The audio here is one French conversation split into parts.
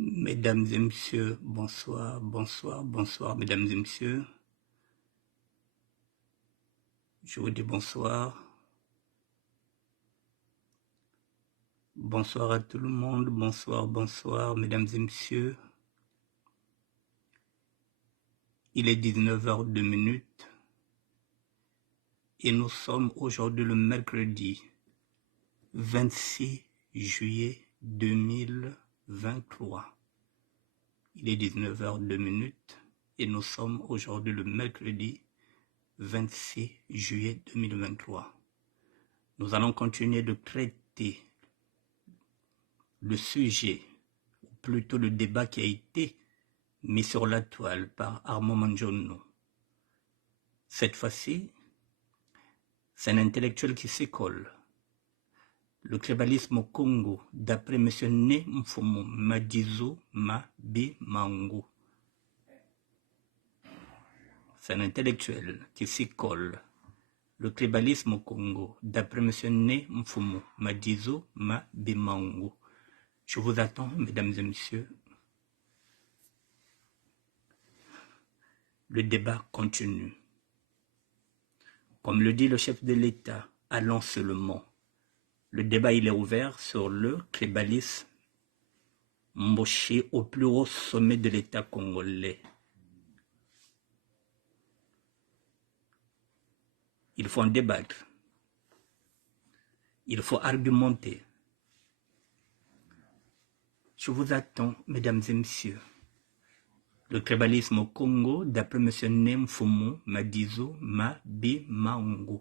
Mesdames et messieurs, bonsoir, bonsoir, bonsoir, mesdames et messieurs. Je vous dis bonsoir. Bonsoir à tout le monde, bonsoir, bonsoir, mesdames et messieurs. Il est 19h02 et nous sommes aujourd'hui le mercredi 26 juillet 2023. Il est 19h02 et nous sommes aujourd'hui le mercredi 26 juillet 2023. Nous allons continuer de traiter le sujet, ou plutôt le débat qui a été mis sur la toile par Armand Manjono. Cette fois-ci, c'est un intellectuel qui s'école. Le tribalisme au Congo, d'après M. Ne Mfumo Madizo Mabimangu. C'est un intellectuel qui s'école. Le tribalisme au Congo, d'après M. Ne Mfumo Madizo Mabimangu. Je vous attends, mesdames et messieurs. Le débat continue. Comme le dit le chef de l'État, allons seulement. Le débat il est ouvert sur le tribalisme Mboshi au plus haut sommet de l'État congolais. Il faut en débattre. Il faut argumenter. Je vous attends, mesdames et messieurs. Le tribalisme au Congo, d'après M. Nemfumo Madizo Mabimangu.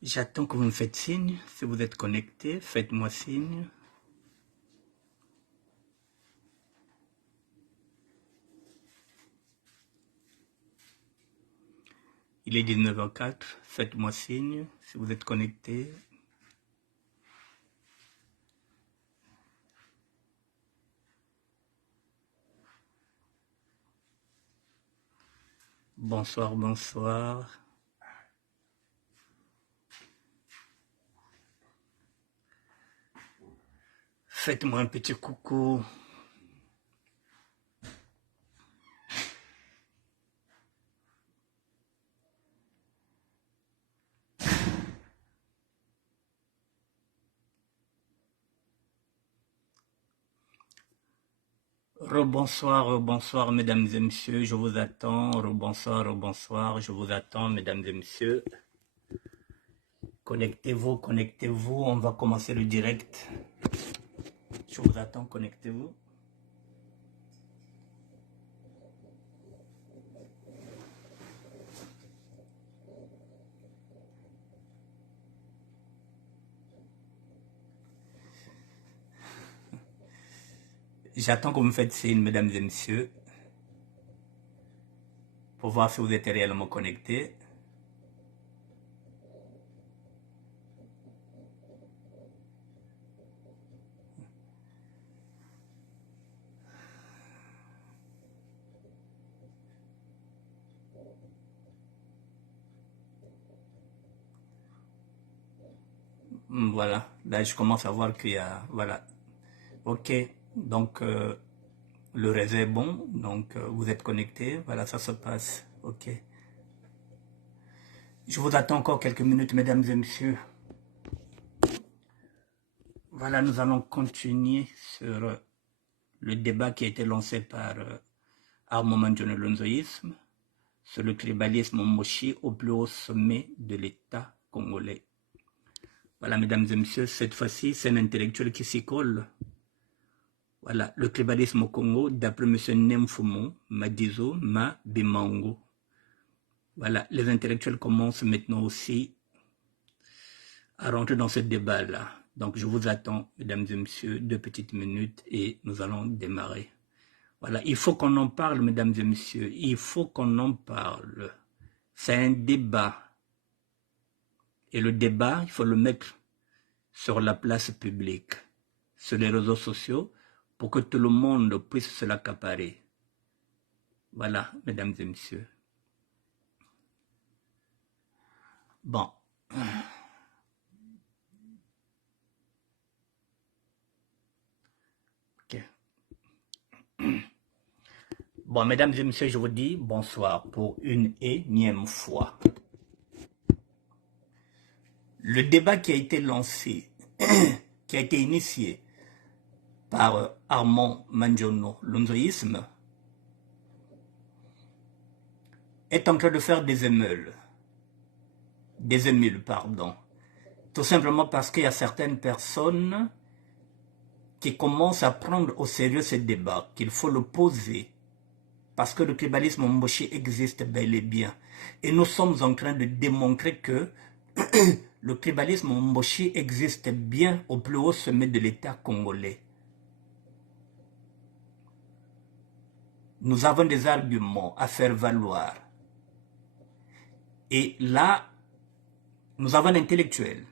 J'attends que vous me faites signe. Si vous êtes connecté, faites-moi signe. Il est 19h04, faites-moi signe si vous êtes connecté. Bonsoir, bonsoir. Faites-moi un petit coucou. Rebonsoir, bonsoir, mesdames et messieurs, je vous attends. Rebonsoir, bonsoir, je vous attends, mesdames et messieurs. Connectez-vous, connectez-vous, on va commencer le direct. Je vous attends, connectez-vous. J'attends que vous me faites signe, mesdames et messieurs, pour voir si vous êtes réellement connectés. Voilà, là je commence à voir qu'il y a, voilà, ok, donc le réseau est bon, donc vous êtes connectés, voilà, ça se passe, ok. Je vous attends encore quelques minutes, mesdames et messieurs. Voilà, nous allons continuer sur le débat qui a été lancé par Armand Manjono Lonzoïsme sur le tribalisme Moshi au plus haut sommet de l'État congolais. Voilà, mesdames et messieurs, cette fois-ci, c'est un intellectuel qui s'y colle. Voilà, le tribalisme au Congo, d'après M. Nemfumo Madizo Mabimangu. Voilà, les intellectuels commencent maintenant aussi à rentrer dans ce débat-là. Donc, je vous attends, mesdames et messieurs, 2 petites minutes et nous allons démarrer. Voilà, il faut qu'on en parle, mesdames et messieurs. Il faut qu'on en parle. C'est un débat. Et le débat, il faut le mettre sur la place publique, sur les réseaux sociaux, pour que tout le monde puisse se l'accaparer. Voilà, mesdames et messieurs. Bon. Ok. Bon, mesdames et messieurs, je vous dis bonsoir pour une énième fois. Le débat qui a été lancé, qui a été initié par Armand Manjono, l'onzoïsme, est en train de faire des émules, tout simplement parce qu'il y a certaines personnes qui commencent à prendre au sérieux ce débat, qu'il faut le poser, parce que le tribalisme mboshi existe bel et bien. Et nous sommes en train de démontrer que le tribalisme mboshi existe bien au plus haut sommet de l'État congolais. Nous avons des arguments à faire valoir. Et là, nous avons un intellectuel.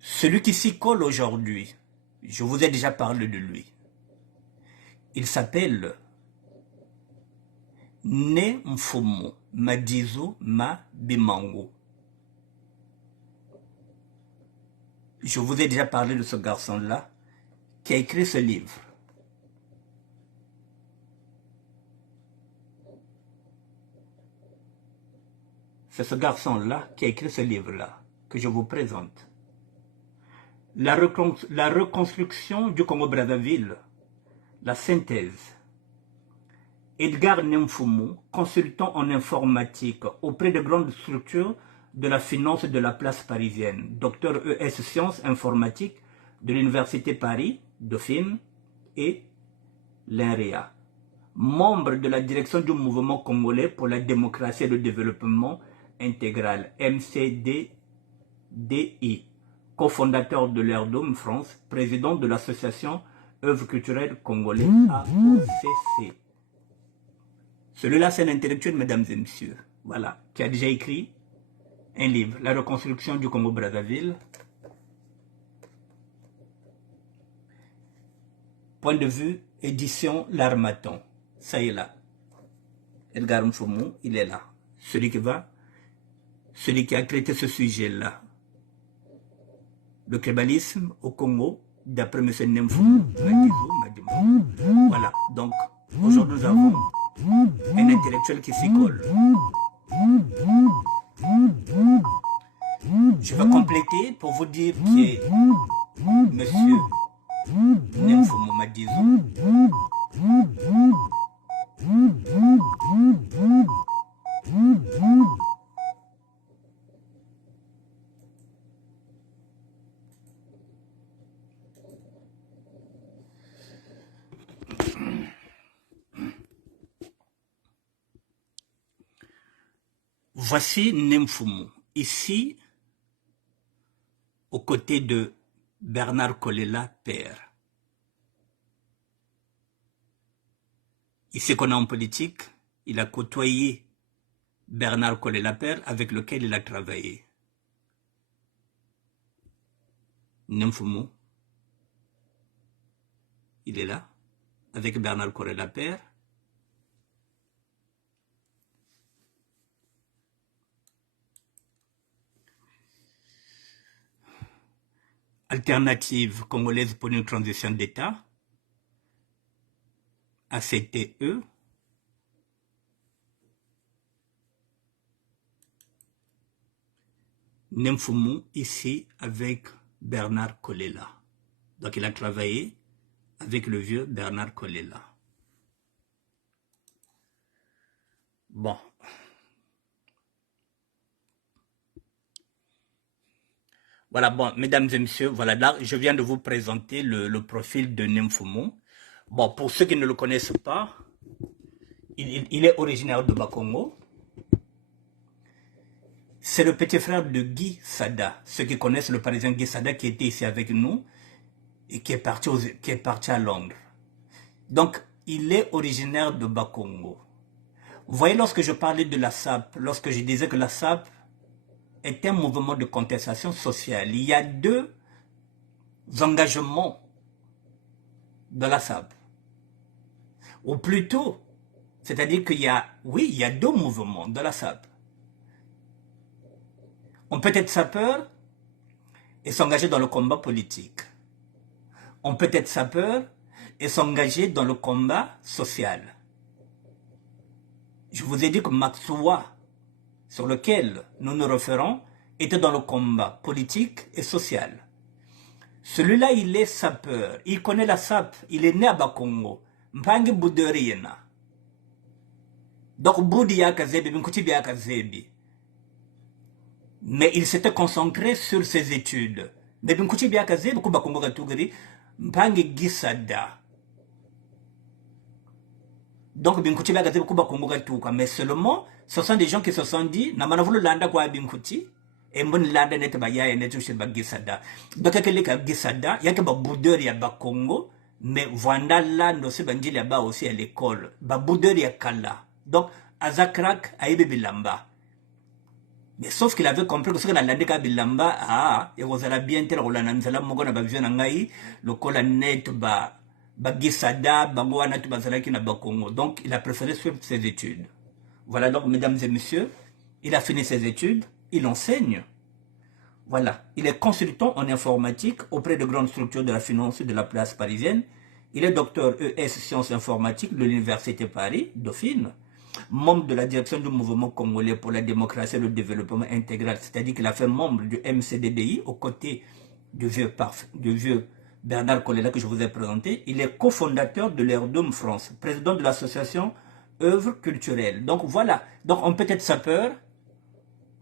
Celui qui s'y colle aujourd'hui, je vous ai déjà parlé de lui. Il s'appelle Nemfumo Madizo Mabimango. Je vous ai déjà parlé de ce garçon-là qui a écrit ce livre. C'est ce garçon-là qui a écrit ce livre-là que je vous présente. La reconstruction du Congo-Brazzaville, la synthèse. Edgar Nemfumo, consultant en informatique auprès de grandes structures de la finance de la place parisienne, docteur ES Sciences informatiques de l'Université Paris, Dauphine et l'INREA. Membre de la direction du mouvement congolais pour la démocratie et le développement intégral, MCDDI, cofondateur de l'ERDOM France, président de l'association œuvres culturelles congolais AOCC. Celui-là, c'est l'intellectuel, mesdames et messieurs, voilà, qui a déjà écrit un livre, La reconstruction du Congo-Brazzaville. Point de vue, édition L'Harmattan. Ça y est là. Edgar Mfumu, il est là. Celui qui a traité ce sujet-là. Le tribalisme au Congo, d'après M. Nemfumu. Voilà, donc aujourd'hui nous avons un intellectuel qui s'y colle. Je vais compléter pour vous dire qui est Monsieur Nemfumu Madizo. Voici Nemfumu, ici, aux côtés de Bernard Kolela, père. Il s'est connu en politique, il a côtoyé Bernard Kolela, père, avec lequel il a travaillé. Nemfumu, il est là, avec Bernard Kolela, père. Alternative congolaise pour une transition d'État, ACTE, Nemfumu ici avec Bernard Kolela. Donc il a travaillé avec le vieux Bernard Kolela. Bon. Voilà, bon, mesdames et messieurs, voilà, là, je viens de vous présenter le profil de Nemfumu. Bon, pour ceux qui ne le connaissent pas, il est originaire de Bakongo. C'est le petit frère de Guy Sada. Ceux qui connaissent le Parisien Guy Sada qui était ici avec nous et qui est parti à Londres. Donc, il est originaire de Bakongo. Vous voyez, lorsque je parlais de la SAP, lorsque je disais que la SAP est un mouvement de contestation sociale. Il y a deux engagements de la SAP. Ou plutôt, c'est-à-dire qu'il y a, oui, il y a deux mouvements de la SAP. On peut être sapeur et s'engager dans le combat politique. On peut être sapeur et s'engager dans le combat social. Je vous ai dit que Maxoua, sur lequel nous nous référons, était dans le combat politique et social. Celui-là, il est sapeur. Il connaît la SAP. Il est né à Bakongo. Mpangi Bouderiena. Donc, Boudi Yakazebi, Binkuti Yakazebi. Mais il s'était concentré sur ses études. Mais Binkuti Yakazebi, Bakongo Gatugari, Mpangi Gisada. Donc, Binkuti Yakazebi, Bakongo Gatuka. Mais seulement, ce sont des gens qui se sont dit, Namanavulu Landa Kwa Binkuti. Et mon landa net ba ya net chez ba gisada donc que les gisada ya que ba boudeur ya ba Congo mais vanda lando se banjili ba aussi à l'école ba boudeur ya kala donc azakrak aibe bilamba mais sauf qu'il avait compris que ce que la landeka bilamba et vous allez bien tel rolana nzala moko na ba vision ngai le kola net ba gisada bango wana tu bazalaki na ba Congo donc il a préféré suivre ses études. Voilà donc mesdames et messieurs, il a fini ses études. Il enseigne. Voilà. Il est consultant en informatique auprès de grandes structures de la finance de la place parisienne. Il est docteur ES Sciences informatiques de l'Université Paris, Dauphine. Membre de la direction du mouvement congolais pour la démocratie et le développement intégral. C'est-à-dire qu'il a fait membre du MCDDI aux côtés du vieux Bernard Colella que je vous ai présenté. Il est cofondateur de l'Airdoum France, président de l'association Œuvres culturelles. Donc voilà. Donc on peut être sapeur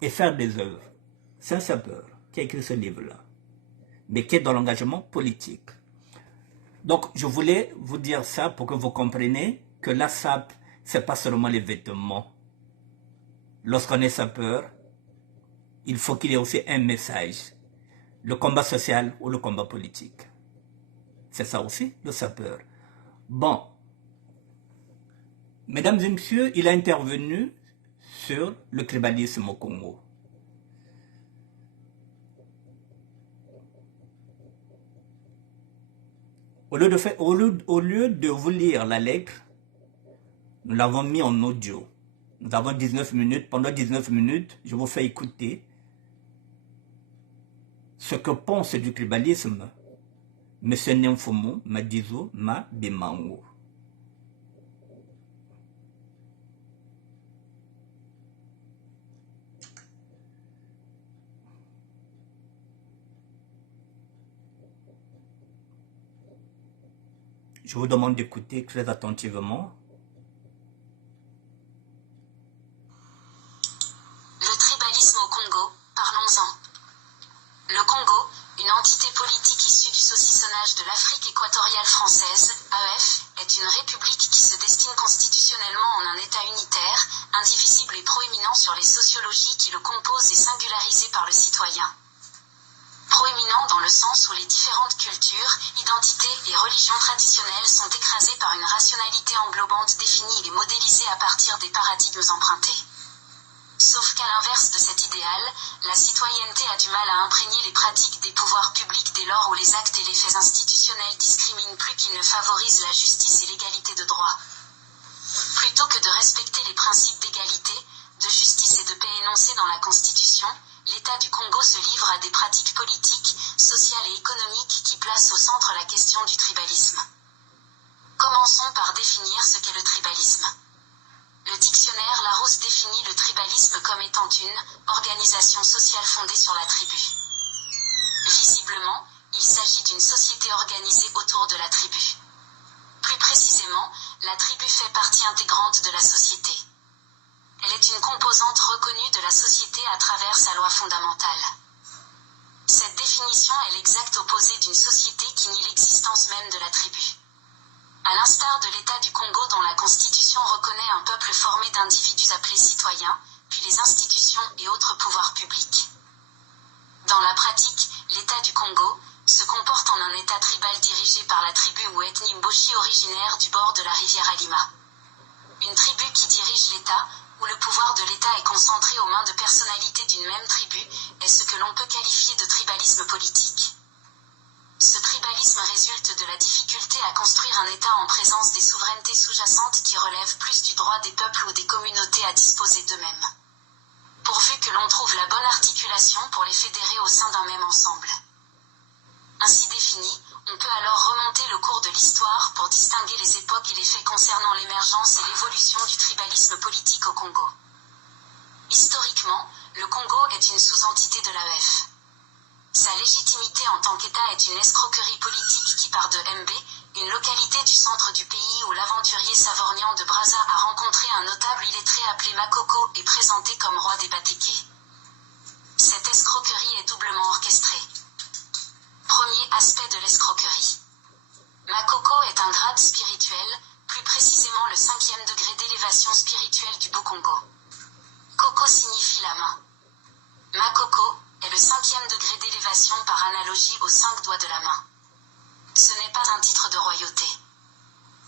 et faire des œuvres. C'est un sapeur qui a écrit ce livre-là, mais qui est dans l'engagement politique. Donc, je voulais vous dire ça pour que vous compreniez que la SAP, ce n'est pas seulement les vêtements. Lorsqu'on est sapeur, il faut qu'il y ait aussi un message. Le combat social ou le combat politique. C'est ça aussi, le sapeur. Bon. Mesdames et messieurs, il a intervenu sur le tribalisme au Congo. Au lieu de vous lire la lettre, nous l'avons mis en audio. Nous avons 19 minutes. Pendant 19 minutes, je vous fais écouter ce que pense du tribalisme M. Nemfomo Madizo Mabimango. Je vous demande d'écouter très attentivement. Le tribalisme au Congo, parlons-en. Le Congo, une entité politique issue du saucissonnage de l'Afrique équatoriale française, AEF, est une république qui se destine constitutionnellement en un État unitaire, indivisible et proéminent sur les sociologies qui le composent et singularisé par le citoyen. Proéminent dans le sens où les différentes cultures, identités et religions traditionnelles sont écrasées par une rationalité englobante définie et modélisée à partir des paradigmes empruntés. Sauf qu'à l'inverse de cet idéal, la citoyenneté a du mal à imprégner les pratiques des pouvoirs publics dès lors où les actes et les faits institutionnels discriminent plus qu'ils ne favorisent la justice et l'égalité de droit. Plutôt que de respecter les principes d'égalité, de justice et de paix énoncés dans la Constitution, l'État du Congo se livre à des pratiques politiques, sociales et économiques qui placent au centre la question du tribalisme. Commençons par définir ce qu'est le tribalisme. Le dictionnaire Larousse définit le tribalisme comme étant une organisation sociale fondée sur la tribu. Visiblement, il s'agit d'une société organisée autour de la tribu. Plus précisément, la tribu fait partie intégrante de la société. Elle est une composante reconnue de la société à travers sa loi fondamentale. Cette définition est l'exact opposé d'une société qui nie l'existence même de la tribu. À l'instar de l'État du Congo dont la Constitution reconnaît un peuple formé d'individus appelés citoyens, puis les institutions et autres pouvoirs publics. Dans la pratique, l'État du Congo se comporte en un État tribal dirigé par la tribu ou ethnie Mboshi originaire du bord de la rivière Alima. Une tribu qui dirige l'État, où le pouvoir de l'État est concentré aux mains de personnalités d'une même tribu, est ce que l'on peut qualifier de tribalisme politique. Ce tribalisme résulte de la difficulté à construire un État en présence des souverainetés sous-jacentes qui relèvent plus du droit des peuples ou des communautés à disposer d'eux-mêmes. Pourvu que l'on trouve la bonne articulation pour les fédérer au sein d'un même ensemble. Ainsi défini, on peut alors remonter le cours de l'histoire pour distinguer les époques et les faits concernant l'émergence et l'évolution du tribalisme politique au Congo. Historiquement, le Congo est une sous-entité de l'AEF. Sa légitimité en tant qu'État est une escroquerie politique qui part de Mb, une localité du centre du pays où l'aventurier Savorgnan de Brazza a rencontré un notable illettré appelé Makoko et présenté comme roi des Batéké. Cette escroquerie est doublement orchestrée. Premier aspect de l'escroquerie. Makoko est un grade spirituel, plus précisément le 5e degré d'élévation spirituelle du Beau-Congo. Koko signifie la main. Makoko est le 5e degré d'élévation par analogie aux 5 doigts de la main. Ce n'est pas un titre de royauté.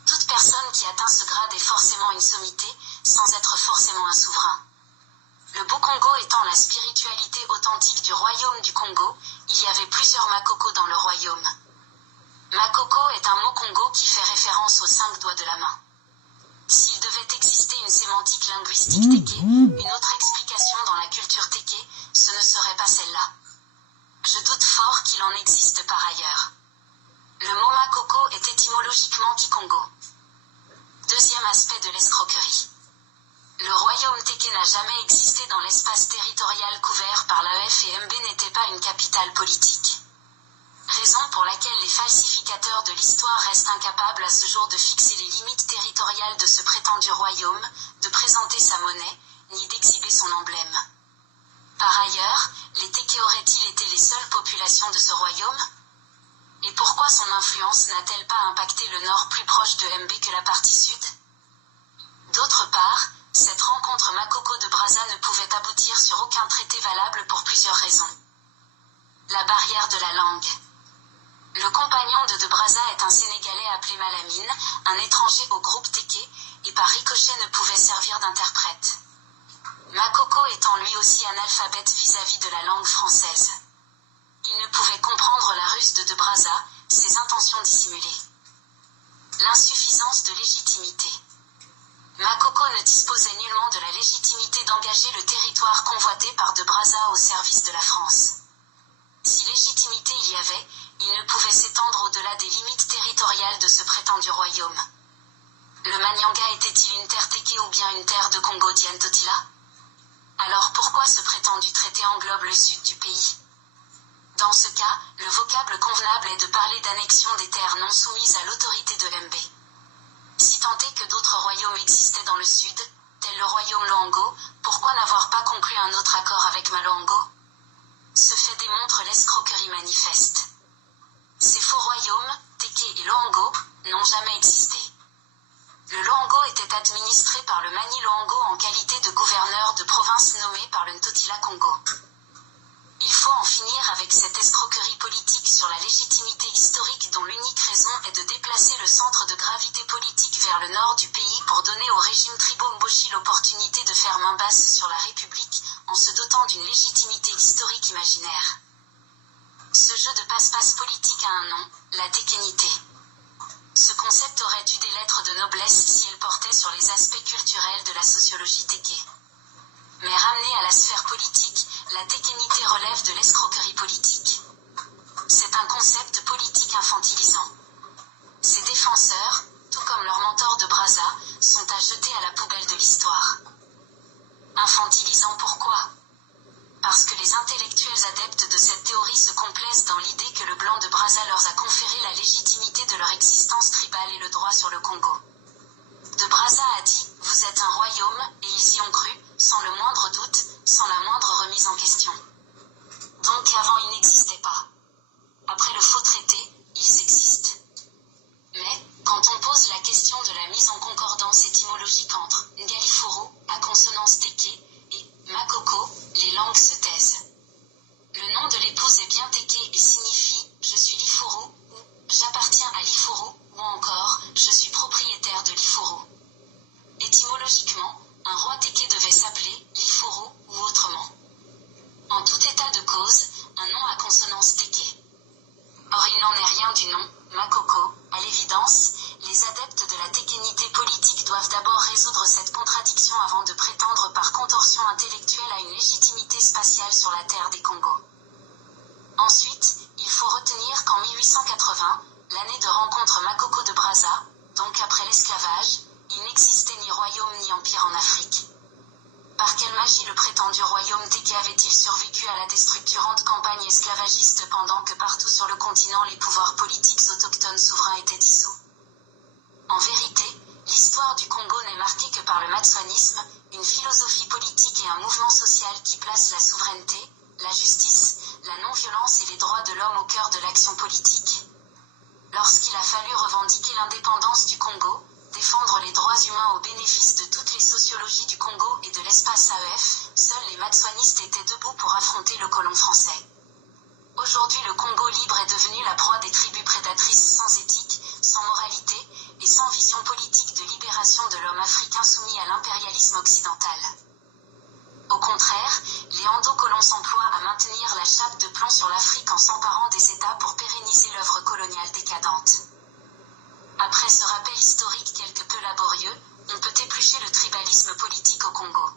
Toute personne qui atteint ce grade est forcément une sommité, sans être forcément un souverain. Le Beau-Congo étant la spiritualité authentique du royaume du Congo, il y avait plusieurs Makoko dans le royaume. Makoko est un mot Congo qui fait référence aux 5 doigts de la main. S'il devait exister une sémantique linguistique téké, une autre explication dans la culture téké, ce ne serait pas celle-là. Je doute fort qu'il en existe par ailleurs. Le mot Makoko est étymologiquement Kikongo. Deuxième aspect de l'escroquerie. Le royaume téké n'a jamais existé dans l'espace territorial couvert par l'AEF et Mb n'était pas une capitale politique. Raison pour laquelle les falsificateurs de l'histoire restent incapables à ce jour de fixer les limites territoriales de ce prétendu royaume, de présenter sa monnaie, ni d'exhiber son emblème. Par ailleurs, les Téké auraient-ils été les seules populations de ce royaume? Et pourquoi son influence n'a-t-elle pas impacté le nord plus proche de Mb que la partie sud? D'autre part, cette rencontre Makoko de Brazza ne pouvait aboutir sur aucun traité valable pour plusieurs raisons. La barrière de la langue. Le compagnon de Brazza est un Sénégalais appelé Malamine, un étranger au groupe Téké, et par ricochet ne pouvait servir d'interprète. Makoko étant lui aussi analphabète vis-à-vis de la langue française. Il ne pouvait comprendre la ruse de Brazza, ses intentions dissimulées. L'insuffisance de légitimité. Makoko ne disposait nullement de la légitimité d'engager le territoire convoité par de Brazza au service de la France. Si légitimité il y avait, il ne pouvait s'étendre au-delà des limites territoriales de ce prétendu royaume. Le Manyanga était-il une terre téké ou bien une terre de Congo Diantotila? Alors pourquoi ce prétendu traité englobe le sud du pays? Dans ce cas, le vocable convenable est de parler d'annexion des terres non soumises à l'autorité de Mb. Si tant est que d'autres royaumes existaient dans le sud, tel le royaume Loango, pourquoi n'avoir pas conclu un autre accord avec Maloango? Ce fait démontre l'escroquerie manifeste. Ces faux royaumes, Téké et Loango, n'ont jamais existé. Le Loango était administré par le Mani Loango en qualité de gouverneur de province nommé par le Ntotila Congo. Il faut en finir avec cette escroquerie politique sur la légitimité historique dont l'unique raison est de déplacer le centre de gravité politique vers le nord du pays pour donner au régime Tribomboshi l'opportunité de faire main basse sur la République, en se dotant d'une légitimité historique imaginaire. Ce jeu de passe-passe politique a un nom, la tékénité. Ce concept aurait eu des lettres de noblesse si elle portait sur les aspects culturels de la sociologie téké. Mais ramenée à la sphère politique, la tékénité relève de l'escroquerie politique. C'est un concept politique infantilisant. Ses défenseurs, tout comme leur mentor de Brazza, sont à jeter à la poubelle de l'histoire. Infantilisant pourquoi? Parce que les intellectuels adeptes de cette théorie se complaisent dans l'idée que le blanc de Brazza leur a conféré la légitimité de leur existence tribale et le droit sur le Congo. De Brazza a dit « Vous êtes un royaume » et ils y ont cru, sans le moindre doute, sans la moindre remise en question. Donc avant ils n'existaient pas. Après le faux traité, ils existent. Mais, quand on pose la question de la mise en concordance étymologique entre Ngalifuru, à consonance téké, et Makoko, les langues se taisent. Le nom de l'épouse est bien téké et signifie « Je suis Lifuru » ou « J'appartiens à Lifuru » ou encore « Je suis propriétaire de Lifuru ». Étymologiquement, un roi téké devait qu'après l'esclavage, il n'existait ni royaume ni empire en Afrique. Par quelle magie le prétendu royaume Téké avait-il survécu à la déstructurante campagne esclavagiste pendant que partout sur le continent les pouvoirs politiques autochtones souverains étaient dissous? En vérité, l'histoire du Congo n'est marquée que par le matswanisme, une philosophie politique et un mouvement social qui place la souveraineté, la justice, la non-violence et les droits de l'homme au cœur de l'action politique. Lorsqu'il a fallu revendiquer l'indépendance du Congo, défendre les droits humains au bénéfice de toutes les sociologies du Congo et de l'espace AEF, seuls les matswanistes étaient debout pour affronter le colon français. Aujourd'hui le Congo libre est devenu la proie des tribus prédatrices sans éthique, sans moralité, et sans vision politique de libération de l'homme africain soumis à l'impérialisme occidental. Au contraire, les endocolons s'emploient à maintenir la chape de plomb sur l'Afrique en s'emparant des États pour pérenniser l'œuvre coloniale décadente. Après ce rappel historique quelque peu laborieux, on peut éplucher le tribalisme politique au Congo.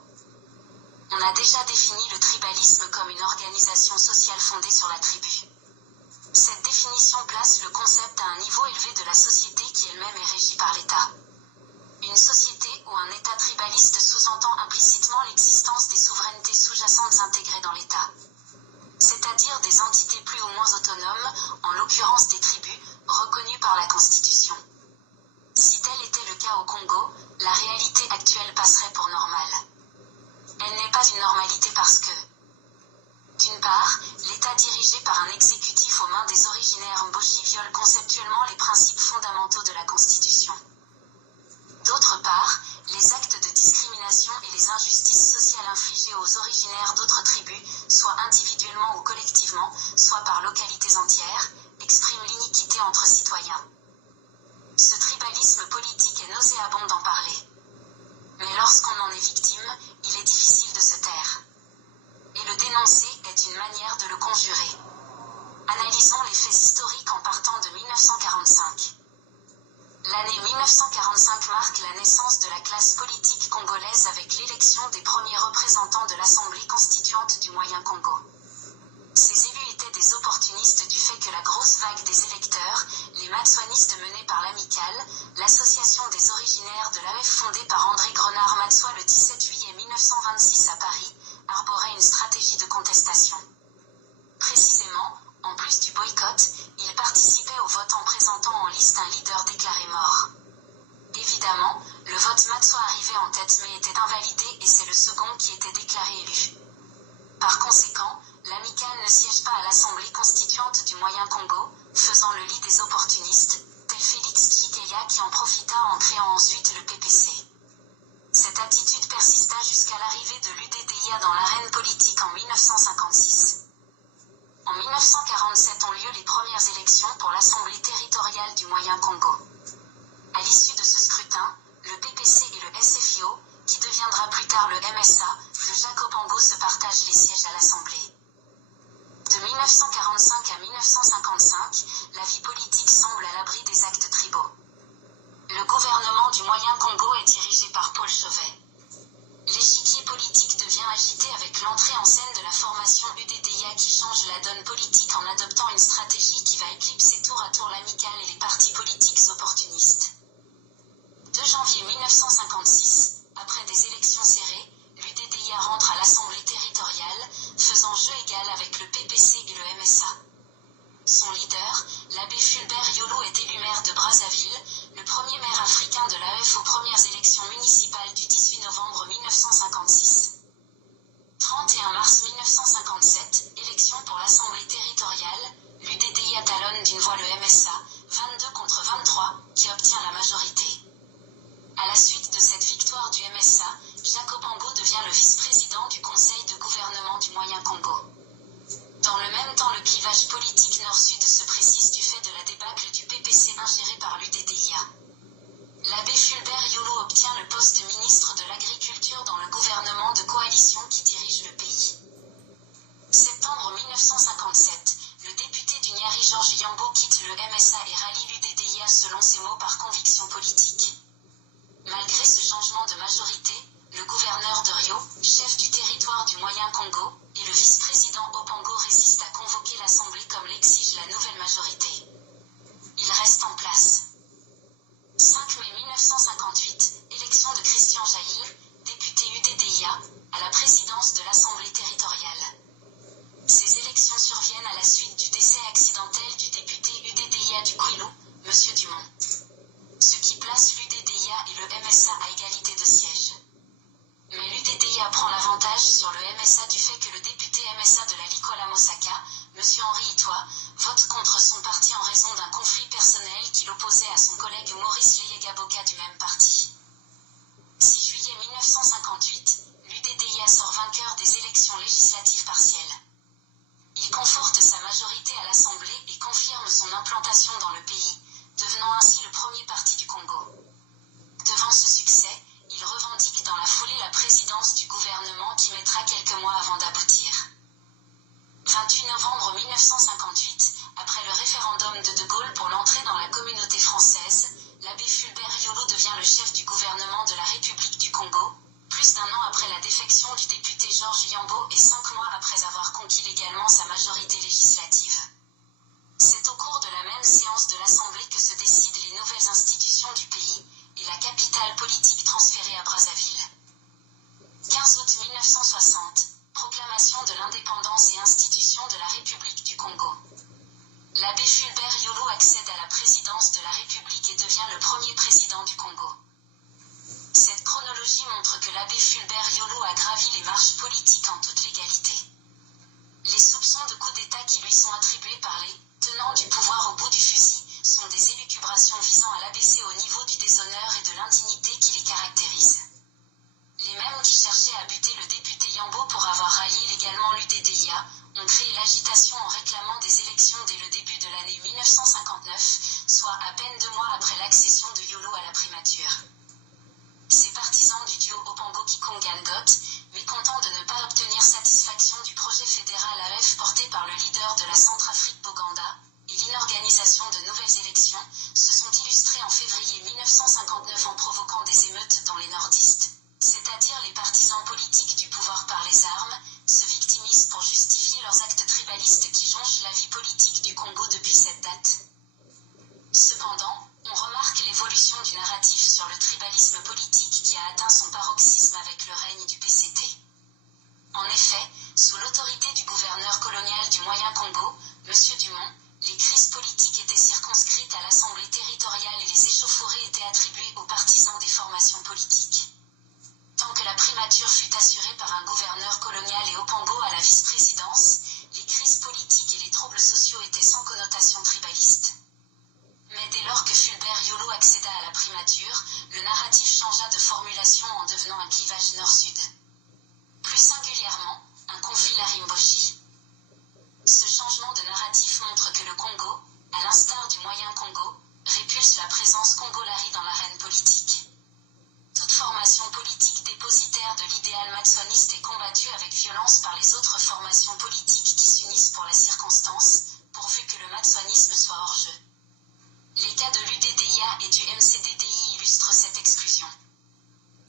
On a déjà défini le tribalisme comme une organisation sociale fondée sur la tribu. Cette définition place le concept à un niveau élevé de la société qui elle-même est régie par l'État. Une société ou un État tribaliste sous-entend implicitement l'existence des souverainetés sous-jacentes intégrées dans l'État. C'est-à-dire des entités plus ou moins autonomes, en l'occurrence des tribus, reconnues par la Constitution. Si tel était le cas au Congo, la réalité actuelle passerait pour normale. Elle n'est pas une normalité parce que, d'une part, l'État dirigé par un exécutif aux mains des originaires Mboshi viole conceptuellement les principes fondamentaux de la Constitution. D'autre part, les actes de discrimination et les injustices sociales infligées aux originaires d'autres tribus, soit individuellement ou collectivement, soit par localités entières, expriment l'iniquité entre citoyens. Ce tribalisme politique est nauséabond d'en parler. Mais lorsqu'on en est victime, il est difficile de se taire. Et le dénoncer est une manière de le conjurer. Analysons les faits historiques en partant de 1945. L'année 1945 marque la naissance de la classe politique congolaise avec l'élection des premiers représentants de l'Assemblée constituante du Moyen Congo. Ces élus étaient des opportunistes du fait que la grosse vague des électeurs, les matswanistes menés par l'Amicale, l'association des originaires de l'AEF fondée par André Grenard-Matswa le 17 juillet 1926 à Paris, arborait une stratégie de contestation. Précisément, en plus du boycott, ils participaient au vote en présentant en liste un leader déclaré mort. Évidemment, le vote Matswa arrivait en tête mais était invalidé et c'est le second qui était déclaré élu. Par conséquent, l'Amicale ne siège pas à l'Assemblée constituante du Moyen Congo, faisant le lit des opportunistes, tel Félix Tshisekedi qui en profita en créant ensuite le PPC. Cette attitude persista jusqu'à l'arrivée de l'UDDIA dans l'arène politique en 1956. En 1947 ont lieu les premières élections pour l'Assemblée territoriale du Moyen Congo. À l'issue de ce scrutin, le PPC et le SFIO, qui deviendra plus tard le MSA, le Jacobango se partagent les sièges à l'Assemblée. De 1945 à 1955, la vie politique semble à l'abri des actes tribaux. Le gouvernement du Moyen Congo est dirigé par Paul Chauvet. L'échiquier politique devient agité avec l'entrée en scène de la formation UDDIA qui change la donne politique en adoptant une stratégie qui va éclipser tour à tour l'Amicale et les partis politiques opportunistes. 2 janvier 1956, après des élections serrées, l'UDDIA rentre à l'Assemblée territoriale, faisant jeu égal avec le PPC et le MSA. Son leader, l'abbé Fulbert Yolo est élu maire de Brazzaville, le premier maire africain de l'AEF aux premières élections municipales du 18 novembre 1956. 31 mars 1957, élection pour l'Assemblée territoriale, l'UDDIA talonne d'une voix le MSA, 22 contre 23, qui obtient la majorité. À la suite de cette victoire du MSA, Jacobango devient le vice-président du Conseil de gouvernement du Moyen Congo. Dans le même temps, le clivage politique nord-sud se précise du fait de la débâcle du PPC ingéré par l'UDDIA. L'abbé Fulbert Yolo obtient le poste ministre de l'Agriculture dans le gouvernement de coalition qui dirige le pays. Septembre 1957, le député du Niari Georges Yambo quitte le MSA et rallie l'UDDIA selon ses mots par conviction politique. Malgré ce changement de majorité, le gouverneur de Rio, chef du territoire du Moyen Congo, et le vice-président Opango résistent à convoquer l'Assemblée comme l'exige la nouvelle majorité. Il reste en place. 5 mai l'UDDIA et le MSA à égalité de sièges. Mais l'UDDIA prend l'avantage sur le MSA du fait que le député MSA de la Likola Mosaka, M. Henri Itoa, vote contre son parti en raison d'un conflit personnel qui l'opposait à son collègue Maurice Leyegaboka du même parti. 6 juillet 1958, l'UDDIA sort vainqueur des élections législatives partielles. Il conforte sa majorité à l'Assemblée et confirme son implantation dans le pays, devenant ainsi le premier parti du Congo. Devant ce succès, il revendique dans la foulée la présidence du gouvernement qui mettra quelques mois avant d'aboutir. 28 novembre 1958, après le référendum de Gaulle pour l'entrée dans la communauté française, l'abbé Fulbert Yolo devient le chef du gouvernement de la République du Congo, plus d'un an après la défection du député Georges Yambo et 5 mois après avoir conquis légalement sa majorité législative. C'est au cours de la même séance de l'Assemblée que se décident les nouvelles institutions du pays, et la capitale politique transférée à Brazzaville. 15 août 1960, proclamation de l'indépendance et institution de la République du Congo. L'abbé Fulbert Yolo accède à la présidence de la République et devient le premier président du Congo. Cette chronologie montre que l'abbé Fulbert Yolo a gravi les marches politiques en toute légalité. Les soupçons de coup d'État qui lui sont attribués par les tenants du pouvoir au bout du fusil sont des élucubrations visant à l'abaisser au niveau du déshonneur et de l'indignité qui les caractérisent. Les mêmes qui cherchaient à buter le député Yambo pour avoir raillé légalement l'UDDIA ont créé l'agitation en réclamant des élections dès le début de l'année 1959, soit à peine 2 mois après l'accession de Yolo à la primature. Ces partisans du duo Opango-Kikongan-Got, mécontents de ne pas obtenir satisfaction du projet fédéral AF porté par le leader de la Centrafrique Boganda, et l'inorganisation de nouvelles élections, se sont illustrés en février 1959 en provoquant des émeutes dans les nordistes, c'est-à-dire les partisans politiques du pouvoir par les armes, se victimisent pour justifier leurs actes tribalistes qui jonchent la vie politique du Congo depuis cette date. Cependant, on remarque l'évolution du narratif sur le tribalisme politique qui a atteint son paroxysme avec le règne du PCT. En effet, sous l'autorité du gouverneur colonial du Moyen-Congo, M. Dumont, les crises politiques étaient circonscrites à l'Assemblée territoriale et les échauffourées étaient attribuées aux partisans des formations politiques. Tant que la primature fut assurée par un gouverneur colonial et Opango à la vice-présidence, les crises politiques et les troubles sociaux étaient sans connotation tribaliste. Mais dès lors que Fulbert Yolo accéda à la primature, le narratif changea de formulation en devenant un clivage nord-sud. Plus singulièrement, un conflit Larimboshi. Ce changement de narratif montre que le Congo, à l'instar du Moyen-Congo, répulse la présence congolari dans l'arène politique. Toute formation politique dépositaire de l'idéal matsoniste est combattue avec violence par les autres formations politiques qui s'unissent pour la circonstance, pourvu que le matsonisme soit hors jeu. Les cas de l'UDDIA et du MCDDI illustrent cette exclusion.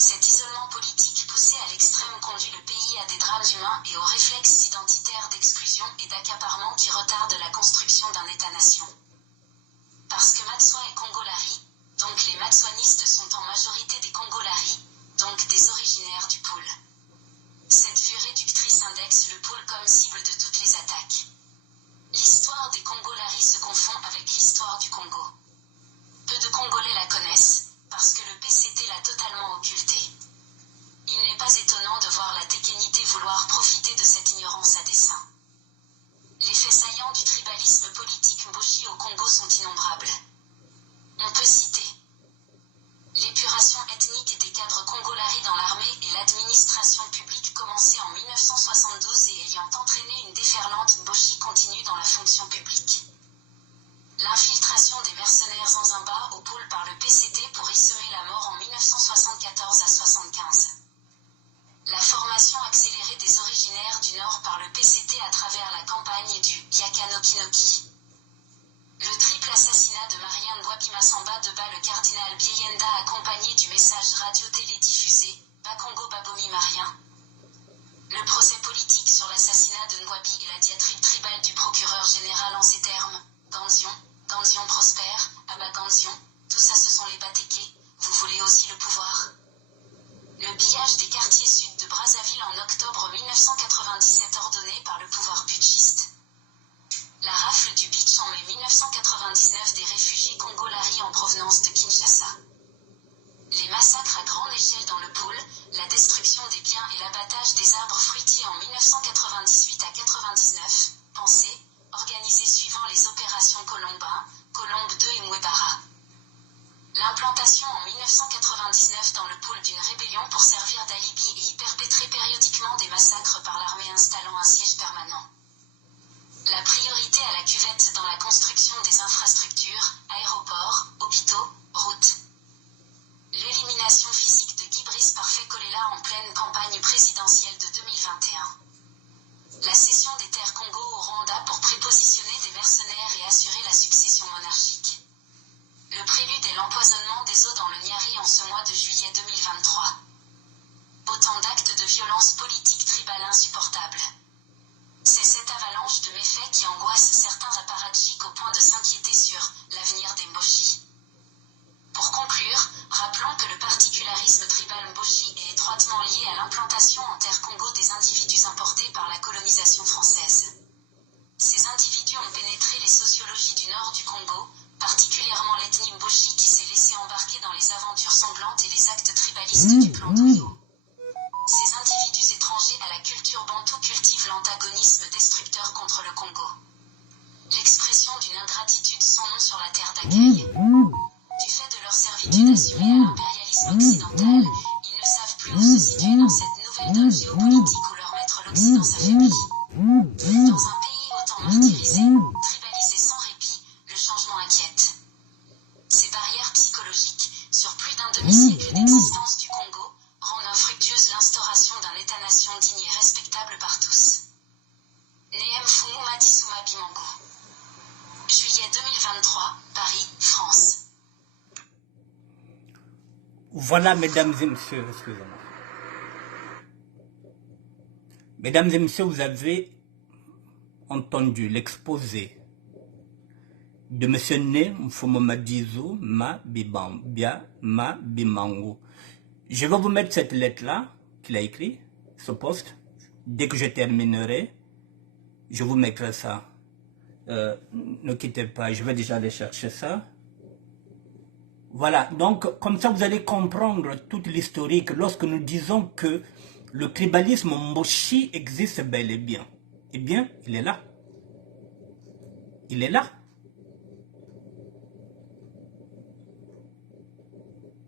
Cet isolement politique poussé à l'extrême conduit le pays à des drames humains et aux réflexes identitaires d'exclusion et d'accaparement qui retardent la construction d'un État-nation. Parce que Matswa est congolari, donc les matswanistes sont en majorité des congolari, donc des originaires du pôle. Cette vue réductrice indexe le pôle comme cible de toutes les attaques. L'histoire des congolari se confond avec l'histoire du Congo. Peu de Congolais la connaissent, parce que le PCT l'a totalement occultée. Il n'est pas étonnant de voir la Tékénité vouloir profiter de cette ignorance à dessein. Les faits saillants du tribalisme politique Mboshi au Congo sont innombrables. On peut citer l'épuration ethnique des cadres congolari dans l'armée et l'administration publique commencée en 1972 et ayant entraîné une déferlante Mboshi continue dans la fonction publique. L'infiltration des mercenaires Zanzimba au pôle par le PCT pour y semer la mort en 1974 à 75. La formation accélérée des originaires du Nord par le PCT à travers la campagne du Yakanokinoki. Le triple assassinat de Marien Ngouabi Massamba de bas le cardinal Bieyenda accompagné du message radio-télé diffusé, Bakongo Babomi Marien. Le procès politique sur l'assassinat de Ngouabi et la diatribe tribale du procureur général en ces termes, Ganzion prospère, Abba Ganzion, tout ça ce sont les Batékés, vous voulez aussi le pouvoir. Le pillage des quartiers sud de Brazzaville en octobre 1997 ordonné par le pouvoir putschiste. La rafle du Beach en mai 1999 des réfugiés congolari en provenance de Kinshasa. la destruction des biens et l'abattage des arbres fruitiers en 1998 à 99, pensée, organisée suivant les opérations Colombin, Colombe 2 et Mouebara. L'implantation en 1999 dans le pôle d'une rébellion pour servir d'alibi et y perpétrer périodiquement des massacres par l'armée installant un siège permanent. La priorité à la cuvette dans la construction des infrastructures, aéroports, hôpitaux, routes. L'élimination physique de Guy Brice par Fekolela en pleine campagne présidentielle de 2021. La cession des terres Congo au Rwanda pour prépositionner des mercenaires et assurer la succession monarchique. Le prélude est l'empoisonnement des eaux dans le Niari en ce mois de juillet 2023. Autant d'actes de violence politique tribale insupportables. C'est cette avalanche de méfaits qui angoisse certains apparatchiks au point de s'inquiéter sur l'avenir des Mboshi. Pour conclure, rappelons que le particularisme tribal Mboshi est étroitement lié à l'implantation en terre Congo des individus importés par la colonisation française. Ces individus ont pénétré les sociologies du nord du Congo, particulièrement l'ethnie Mboshi qui s'est laissée embarquer dans les aventures sanglantes et les actes tribalistes du plan Toyo. Ces individus étrangers à la culture bantoue cultivent l'antagonisme destructeur contre le Congo. L'expression d'une ingratitude sans nom sur la terre d'accueil. Du fait de leur servitude assurée à l'impérialisme occidental, ils ne savent plus où se situer dans cette nouvelle donne géopolitique où leur maître l'Occident s'affaiblit. Dans un pays autant martyrisé, tribalisé sans répit, le changement inquiète. Ces barrières psychologiques, sur plus d'un demi-siècle d'existence du Congo, rendent infructueuse l'instauration d'un État-nation digne et respectable par tous. Neem Fumu Matisuma Bimango. Juillet 2023, Paris, France. Voilà, mesdames et messieurs, excusez-moi. Mesdames et messieurs, vous avez entendu l'exposé de M. Ne Mfumo Madizu Ma Bimango. Je vais vous mettre cette lettre-là qu'il a écrite, ce poste. Dès que je terminerai, je vous mettrai ça. Ne quittez pas, je vais déjà aller chercher ça. Voilà, donc comme ça vous allez comprendre toute l'historique lorsque nous disons que le tribalisme Mboshi existe bel et bien. Eh bien, il est là. Il est là.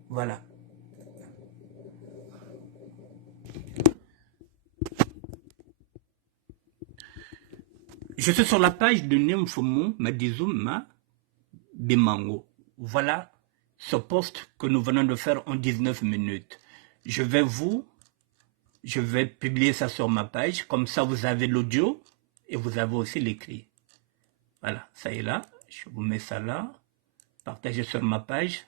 Voilà. Je suis sur la page de Nemfumu Madizuma Bimango. Voilà ce post que nous venons de faire en 19 minutes. Je vais publier ça sur ma page, comme ça vous avez l'audio et vous avez aussi l'écrit. Voilà, ça est là, je vous mets ça là, partagez sur ma page.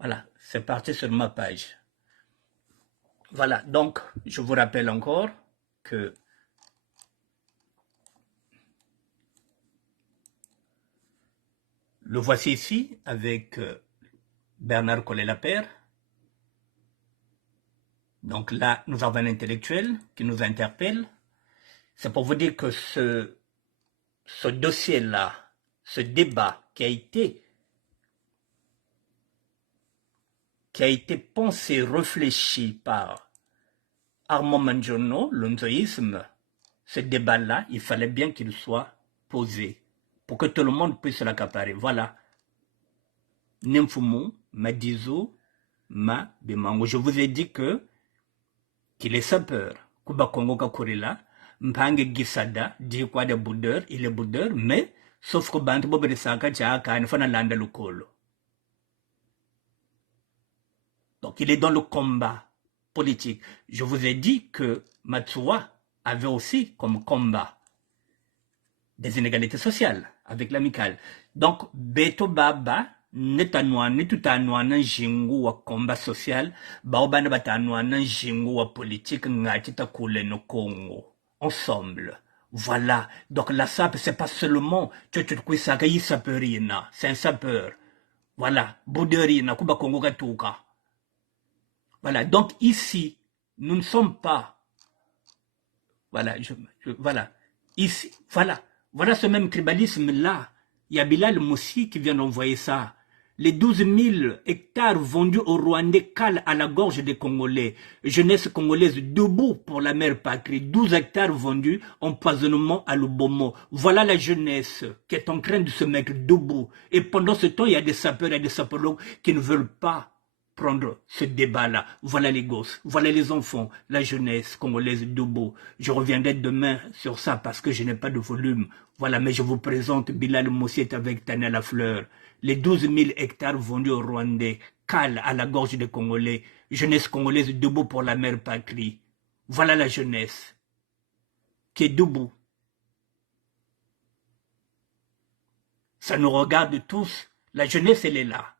Voilà, c'est parti sur ma page. Voilà, donc je vous rappelle encore que le voici ici avec Bernard Collet-Lapère. Donc là, nous avons un intellectuel qui nous interpelle. C'est pour vous dire que ce dossier-là, ce débat qui a été pensé, réfléchi par Armand Manjono, l'onzoïsme, ce débat-là, il fallait bien qu'il soit posé pour que tout le monde puisse l'accaparer. Voilà. Nemfumu, Madizu, Ma Bimango. Je vous ai dit qu'il est sapeur. Kuba Kongo Kakurila, Mpange Gisada, dit quoi de boudeur, il est boudeur, mais sauf que Bant Bobrisaka Tchaka, Fana Landa Lukolo. Donc il est dans le combat politique. Je vous ai dit que Matsuwa avait aussi comme combat des inégalités sociales avec l'amicale. Donc Beto Baba netanwa netutanwa na jingu wa combat social baobana batanwa na jingu wa politique ngatita kule no Congo ensemble. Voilà. Donc la SAP c'est pas seulement c'est un sapeur. Voilà, Bouderina kuba Congo katuka. Voilà, donc ici nous ne sommes pas voilà, voilà. Ici, voilà ce même tribalisme là. Il y a Bilal Moussi qui vient d'envoyer ça. Les 12 000 hectares vendus aux Rwandais calent à la gorge des Congolais. Jeunesse congolaise debout pour la mère patrie. 12 hectares vendus, empoisonnement à Lubomo. Voilà la jeunesse qui est en train de se mettre debout. Et pendant ce temps, il y a des sapeurs et des sapologues qui ne veulent pas prendre ce débat-là. Voilà les gosses, voilà les enfants, la jeunesse congolaise debout. Je reviendrai demain sur ça parce que je n'ai pas de volume. Voilà, mais je vous présente Bilal Mossiet avec Tania Lafleur. Les 12 000 hectares vendus au Rwandais calent à la gorge des Congolais. Jeunesse congolaise debout pour la mère patrie. Voilà la jeunesse qui est debout. Ça nous regarde tous. La jeunesse, elle est là.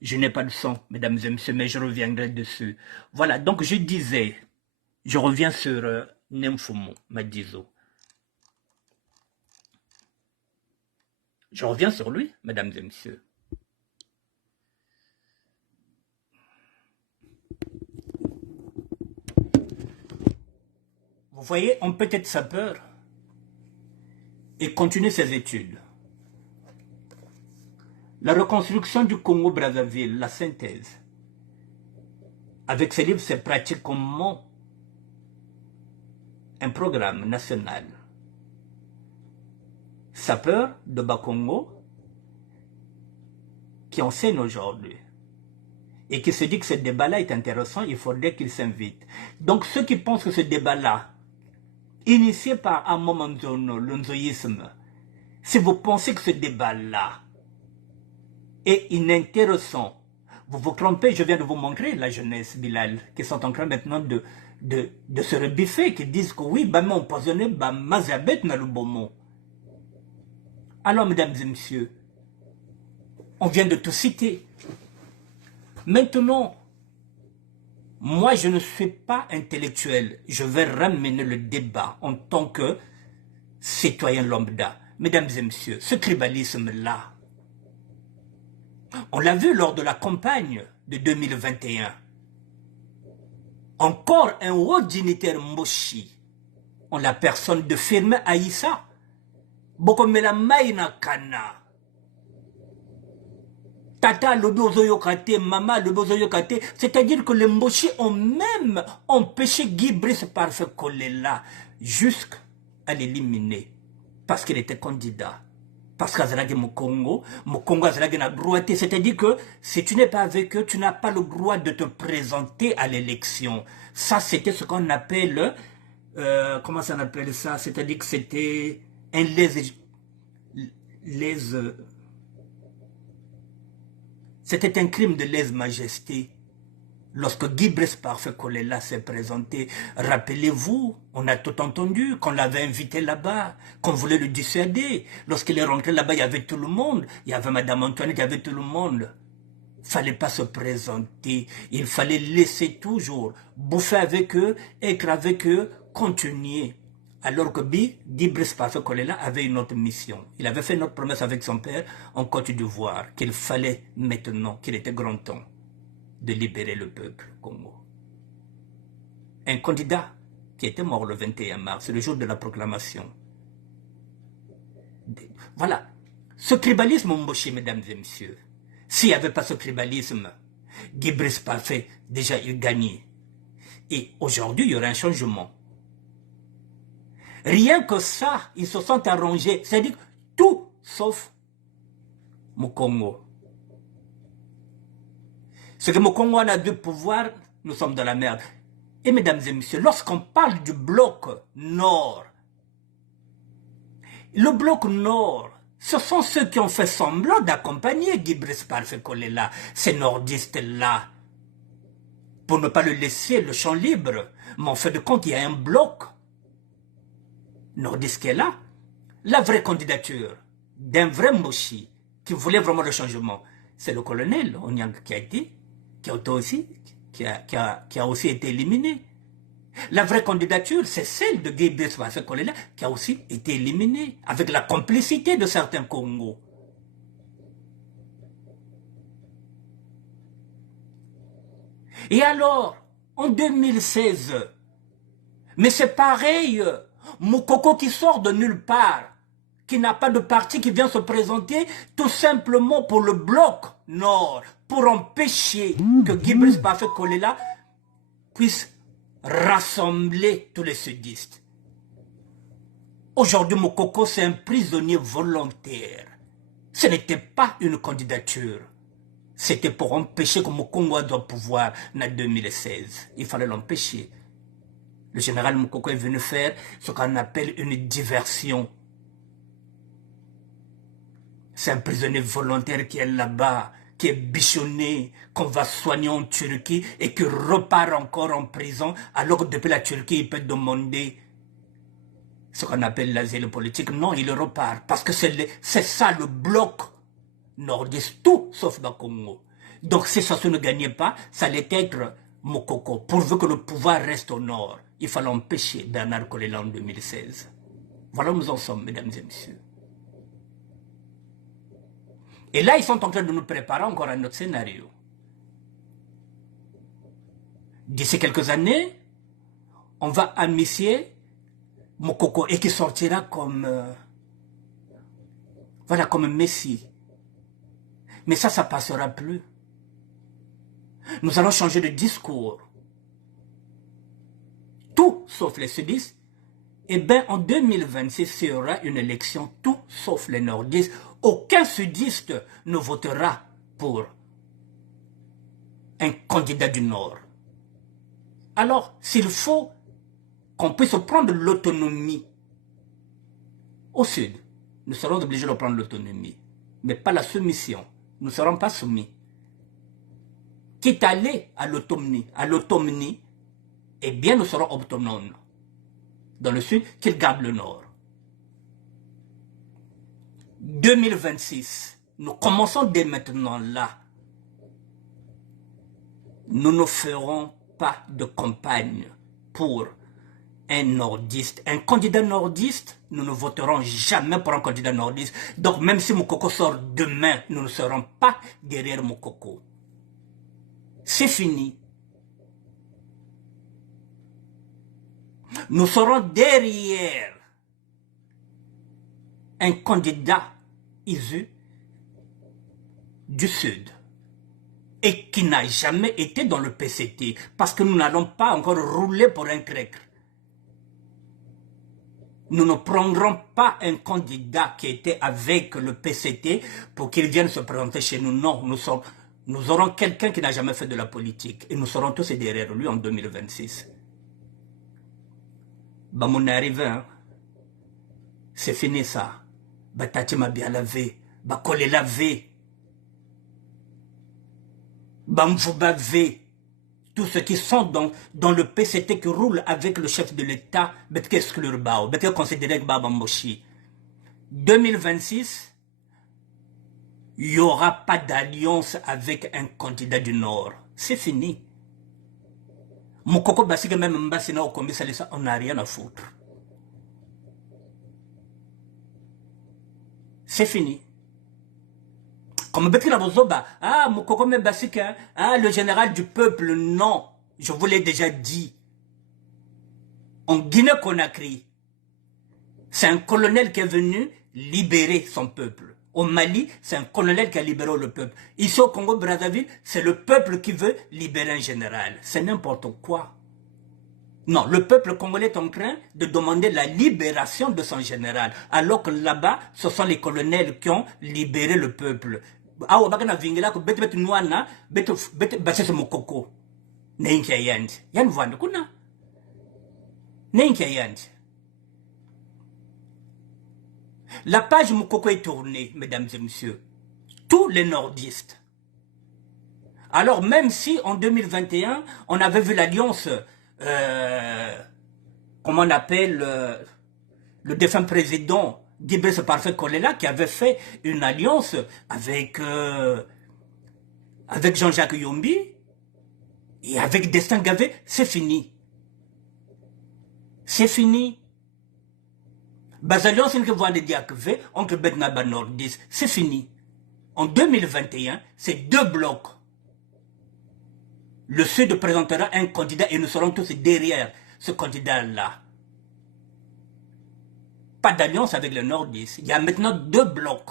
Je n'ai pas de son, mesdames et messieurs, mais je reviendrai dessus. Voilà, donc je disais, je reviens sur Nemfumo Madizo. Je reviens sur lui, mesdames et messieurs. Vous voyez, on peut être sapeur et continuer ses études. La reconstruction du Congo-Brazzaville, la synthèse. Avec ces livres, c'est pratiquement un programme national. Sapeurs de Bas-Congo qui enseignent aujourd'hui et qui se dit que ce débat-là est intéressant, il faudrait qu'ils s'invitent. Donc ceux qui pensent que ce débat-là, initié par Amo Manzono, le nzoïsme, si vous pensez que ce débat-là est inintéressant, vous vous trompez. Je viens de vous montrer la jeunesse, Bilal, qui sont en train maintenant de se rebiffer, qui disent que oui, bah, mais empoisonné, bah, Mazabet na Lubomo. Alors, mesdames et messieurs, on vient de tout citer. Maintenant, moi, je ne suis pas intellectuel. Je vais ramener le débat en tant que citoyen lambda. Mesdames et messieurs, ce tribalisme-là, on l'a vu lors de la campagne de 2021. Encore un haut dignitaire Moshi, en la personne de Firmin Aïssa, Bokomela Maïna Kana. Tata Lobozoyokate, Mama Lobozoyokate, c'est-à-dire que les Moshi ont même empêché Guy Brice par ce collet-là, jusqu'à l'éliminer, parce qu'il était candidat. Parce qu'Azalagi Mokongo Azalagi na droite, c'est-à-dire que si tu n'es pas avec eux, tu n'as pas le droit de te présenter à l'élection. Ça, c'était ce qu'on appelle, comment ça appelle ça? C'est-à-dire que c'était un c'était un crime de lèse-majesté. Lorsque Guy Brice Parfait Kolela s'est présenté, rappelez-vous, on a tout entendu, qu'on l'avait invité là-bas, qu'on voulait le dissuader. Lorsqu'il est rentré là-bas, il y avait tout le monde. Il y avait Madame Antoinette, il y avait tout le monde. Il ne fallait pas se présenter. Il fallait laisser toujours, bouffer avec eux, être avec eux, continuer. Alors que Guy Brice Parfait Kolela avait une autre mission. Il avait fait une autre promesse avec son père en Côte d'Ivoire, qu'il fallait maintenant, qu'il était grand temps de libérer le peuple Congo. Un candidat qui était mort le 21 mars, le jour de la proclamation. Voilà. Ce tribalisme Mboshi, mesdames et messieurs, s'il n'y avait pas ce tribalisme, Guy Brice Parfait, déjà il gagnait. Et aujourd'hui, il y aurait un changement. Rien que ça, ils se sont arrangés. C'est-à-dire tout sauf Mukongo. Ce que Mokongo a du pouvoir, nous sommes dans la merde. Et mesdames et messieurs, lorsqu'on parle du bloc nord, le bloc nord, ce sont ceux qui ont fait semblant d'accompagner Guy Brice Parfait Kolela, ces nordistes-là, pour ne pas le laisser le champ libre. Mais en fait de compte, il y a un bloc nordiste qui est là. La vraie candidature d'un vrai Moshi qui voulait vraiment le changement, c'est le colonel Onyang qui a aussi été éliminé. La vraie candidature, c'est celle de Guy Brice Parfait Kolela qui a aussi été éliminée, avec la complicité de certains Congos. Et alors, en 2016, mais c'est pareil, Moukoko qui sort de nulle part, qui n'a pas de parti qui vient se présenter tout simplement pour le bloc nord, pour empêcher que Guy Brice Parfait Kolela puisse rassembler tous les sudistes. Aujourd'hui, Mokoko, c'est un prisonnier volontaire. Ce n'était pas une candidature. C'était pour empêcher que Mokongo doit pouvoir en 2016. Il fallait l'empêcher. Le général Mokoko est venu faire ce qu'on appelle une diversion. C'est un prisonnier volontaire qui est là-bas, qui est bichonné, qu'on va soigner en Turquie et qui repart encore en prison, alors que depuis la Turquie, il peut demander ce qu'on appelle l'asile politique. Non, il repart, parce que c'est ça le bloc nordiste, tout sauf le Congo. Donc si ça ne gagnait pas, ça allait être Mokoko. Pourvu que le pouvoir reste au nord, il fallait empêcher Bernard Kolela en 2016. Voilà où nous en sommes, mesdames et messieurs. Et là, ils sont en train de nous préparer encore un autre scénario. D'ici quelques années, on va amnistier Mokoko et qui sortira comme... voilà, comme Messie. Mais ça passera plus. Nous allons changer de discours. Tout sauf les sudistes. Eh bien, en 2026, il y aura une élection, tout sauf les nordistes. Aucun sudiste ne votera pour un candidat du Nord. Alors, s'il faut qu'on puisse prendre l'autonomie au Sud, nous serons obligés de prendre l'autonomie, mais pas la soumission. Nous ne serons pas soumis. Quitte à aller à l'autonomie, eh bien, nous serons autonomes dans le Sud, qu'ils gardent le Nord. 2026, nous commençons dès maintenant là. Nous ne ferons pas de campagne pour un nordiste. Un candidat nordiste, nous ne voterons jamais pour un candidat nordiste. Donc même si Mokoko sort demain, nous ne serons pas derrière Mokoko. C'est fini. Nous serons derrière un candidat issu du Sud et qui n'a jamais été dans le PCT parce que nous n'allons pas encore rouler pour un crèque. Nous ne prendrons pas un candidat qui était avec le PCT pour qu'il vienne se présenter chez nous. Non, nous aurons quelqu'un qui n'a jamais fait de la politique et nous serons tous derrière lui en 2026. Bah, mon arrivé, hein? C'est fini ça. Bah, Tati m'a bien lavé. Bah, Kolé lavé. Bah, Mvouba V. Tous ceux qui sont dans le PCT qui roulent avec le chef de l'État, bet qu'exclure Bao, bet considérer Baba Moshi. 2026, il n'y aura pas d'alliance avec un candidat du Nord. C'est fini. Mokoko Basike même Mbassina au commissariat, on n'a rien à foutre. C'est fini. Comme Bekina Bozoba, ah, Mokoko Basike, ah, le général du peuple, non. Je vous l'ai déjà dit. En Guinée-Conakry, c'est un colonel qui est venu libérer son peuple. Au Mali, c'est un colonel qui a libéré le peuple. Ici au Congo-Brazzaville, c'est le peuple qui veut libérer un général. C'est n'importe quoi. Non, le peuple congolais est en train de demander la libération de son général. Alors que là-bas, ce sont les colonels qui ont libéré le peuple. Ah, on va vingila que bet nouana, bet basse mokoko. N'inkia yand. Yan vande kuna. N'inkia yand. La page Mokoko est tournée, mesdames et messieurs. Tous les nordistes. Alors même si en 2021, on avait vu l'alliance, comment on appelle, le défunt président Guy Brice Parfait Kolela qui avait fait une alliance avec Jean-Jacques Yombi et avec Destin Gavé, c'est fini. C'est fini. Bazalion, c'est une voix de Diakvé, oncle Betnaba Nordis, c'est fini. En 2021, c'est deux blocs. Le Sud présentera un candidat et nous serons tous derrière ce candidat-là. pas d'alliance avec les nordistes. Il y a maintenant 2 blocs.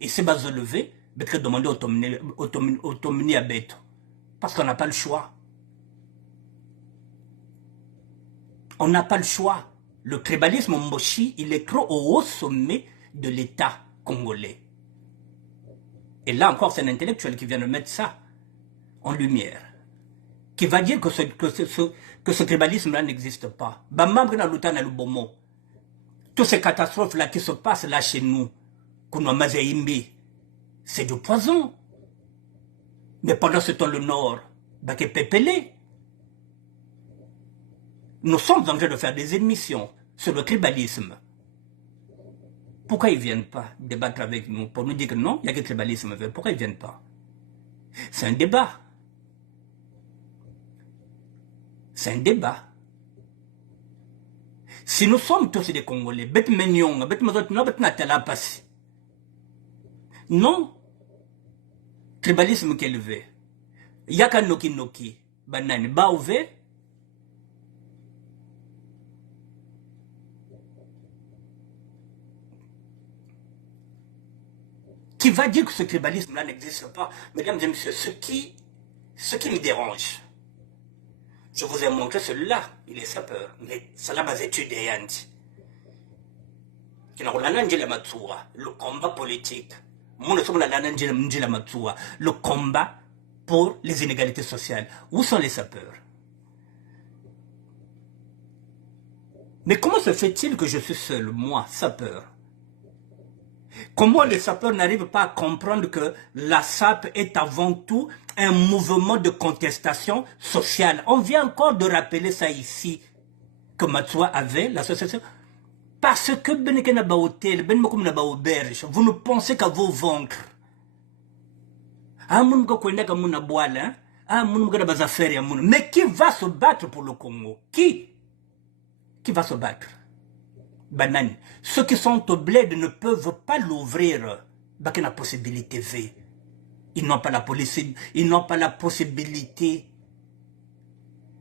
Et c'est bas levé, mais demander autonomie à Beto. Parce qu'on n'a pas le choix. On n'a pas le choix. Le tribalisme Mboshi, il est trop au haut sommet de l'État congolais. Et là encore, c'est un intellectuel qui vient de mettre ça en lumière. Qui va dire que ce tribalisme-là n'existe pas. Toutes ces catastrophes-là qui se passent là chez nous, c'est du poison. Mais pendant ce temps, le Nord, nous sommes en train de faire des émissions sur le tribalisme. Pourquoi ils ne viennent pas débattre avec nous pour nous dire que non, il y a que le tribalisme. Pourquoi ils ne viennent pas? C'est un débat. C'est un débat. Si nous sommes tous des Congolais, non, tribalisme qui est élevé. Yaka noki noki, banane ba ouvé. Qui va dire que ce tribalisme-là n'existe pas? Mesdames et messieurs, ce qui me dérange, je vous ai montré celui-là, il est sapeur, mais ça l'a basé étudiant. Le combat politique, le combat pour les inégalités sociales. Où sont les sapeurs? Mais comment se fait-il que je suis seul, moi, sapeur? Comment les sapeurs n'arrivent pas à comprendre que la SAP est avant tout un mouvement de contestation sociale? On vient encore de rappeler ça ici, que Matsua avait, l'association. Parce que Benekenaba Hôtel, Benekenaba Auberge, vous ne pensez qu'à vous vaincre. Mais qui va se battre pour le Congo? Qui va se battre? Banane. Ceux qui sont au bled ne peuvent pas l'ouvrir. La possibilité V. Ils n'ont pas la possibilité